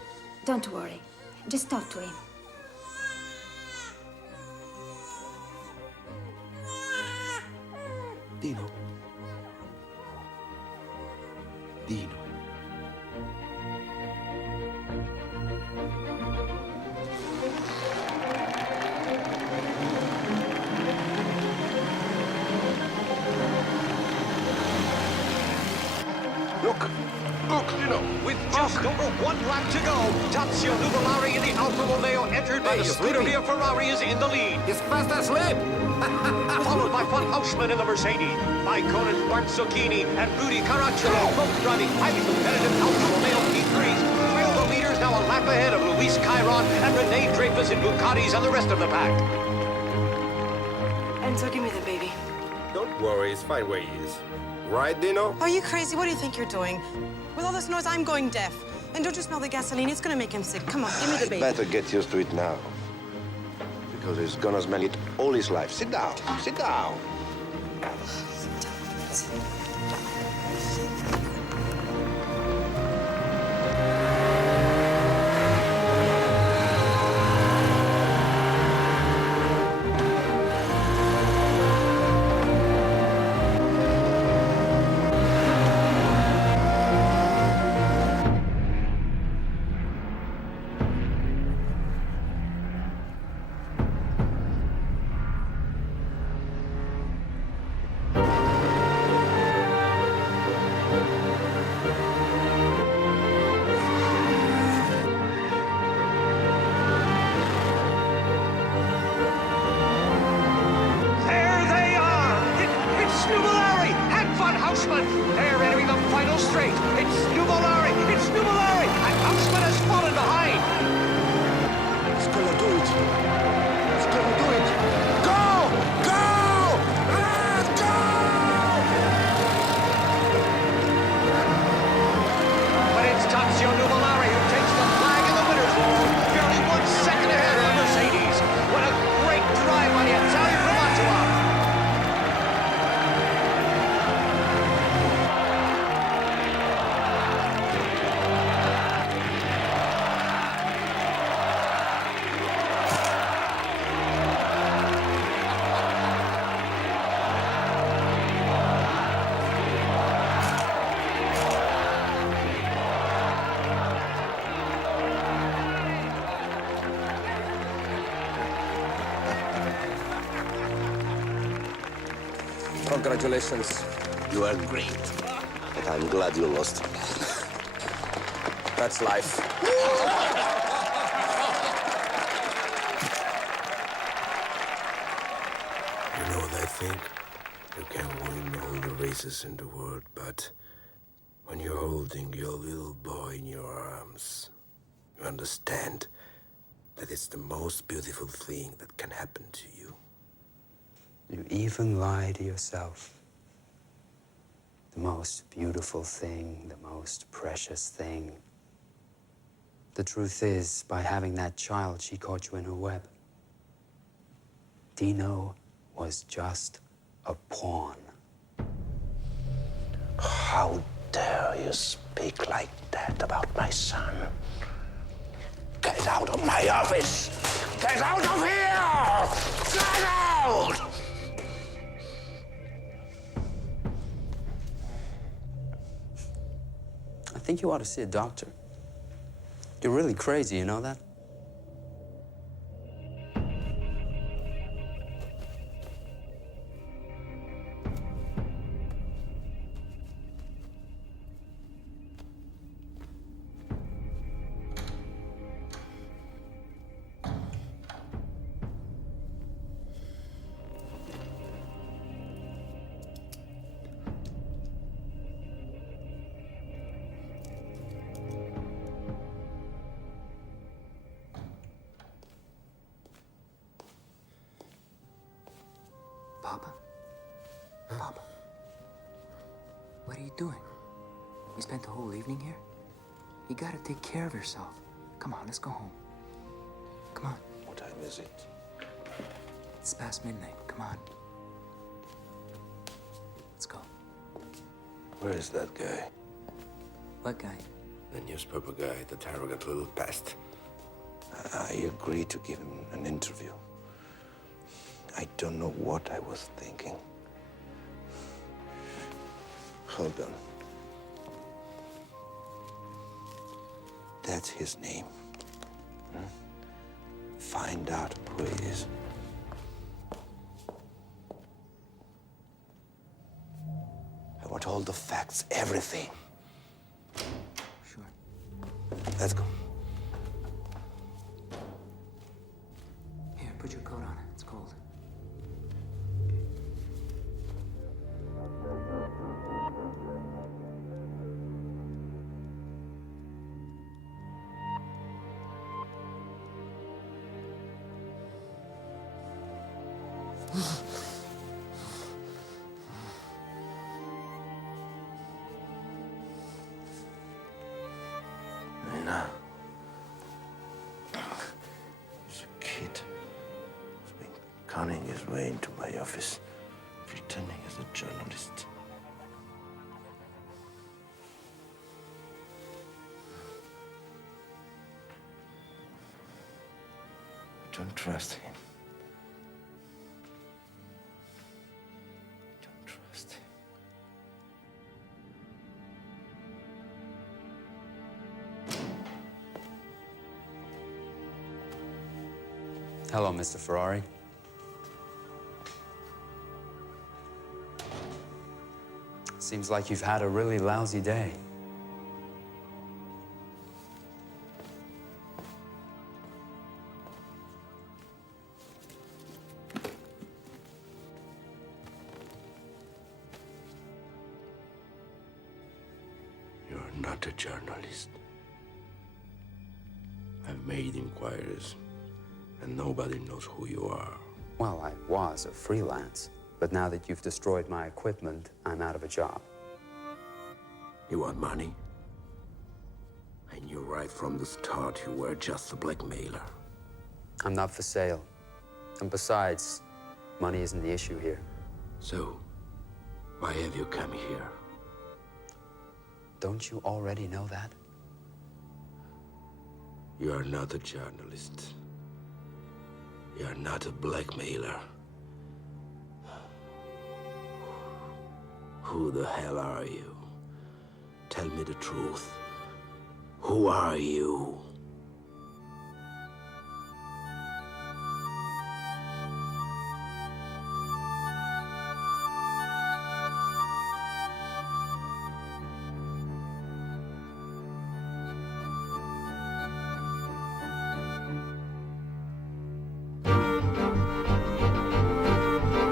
Don't worry. Just talk to him. Dino. Dino. Look, Dino. With just over 1 lap to go, Tazio Nuvolari in the Alfa Romeo, entered by the Scuderia Ferrari, is in the lead. He's fast asleep. Followed by Von Haussmann in the Mercedes, Raikkonen, Bart Zucchini, and Rudy Caracciolo, both driving highly competitive Alfa Romeo P3s. Trail the leaders now a lap ahead of Luis Chiron and Rene Dreyfus in Bugattis and the rest of the pack. Enzo, give me the baby. Don't worry, he's fine where he is. Right, Dino? Are you crazy? What do you think you're doing? With all this noise, I'm going deaf. And don't you smell the gasoline? It's gonna make him sick. Come on, give me the baby. Better get used to it now. Because he's gonna smell it all his life. Sit down. Sit down. They're entering the final straight. It's Nuvolari. It's Nuvolari. And Haussmann has fallen behind. He's gonna do it. He's gonna do it. Go! Go! Let's go! But it's Tazio Nuvolari who takes the flag in the winner's wall, barely 1 second ahead of the Mercedes. What a great drive by the Italian from Mantua. Congratulations. You are great. But I'm glad you lost. That's life. You know that thing? You can win all the races in the world, but when you're holding your little boy in your arms, you understand that it's the most beautiful thing that can happen to you. You even lie to yourself. The most beautiful thing, the most precious thing. The truth is, by having that child, she caught you in her web. Dino was just a pawn. How dare you speak like that about my son? Get out of my office! Get out of here! Get out! I think you ought to see a doctor. You're really crazy, you know that? Papa? Papa? What are you doing? We spent the whole evening here? You gotta take care of yourself. Come on, let's go home. Come on. What time is it? It's past midnight. Come on. Let's go. Where is that guy? What guy? The newspaper guy, that arrogant little pest. I agreed to give him an interview. I don't know what I was thinking. Hold on. That's his name. Find out who he is. I want all the facts, everything. Sure. Let's go. Here, put your coat on. It's cold. Nina. He's a kid. He's been cunning his way into my office, pretending as a journalist. I don't trust him. I don't trust him. Hello, Mr. Ferrari. Seems like you've had a really lousy day. You're not a journalist. I've made inquiries, and nobody knows who you are. Well, I was a freelance, but now that you've destroyed my equipment, I'm out of a job. You want money? I knew right from the start you were just a blackmailer. I'm not for sale. And besides, money isn't the issue here. So, why have you come here? Don't you already know that? You are not a journalist. You are not a blackmailer. Who the hell are you? Tell me the truth. Who are you?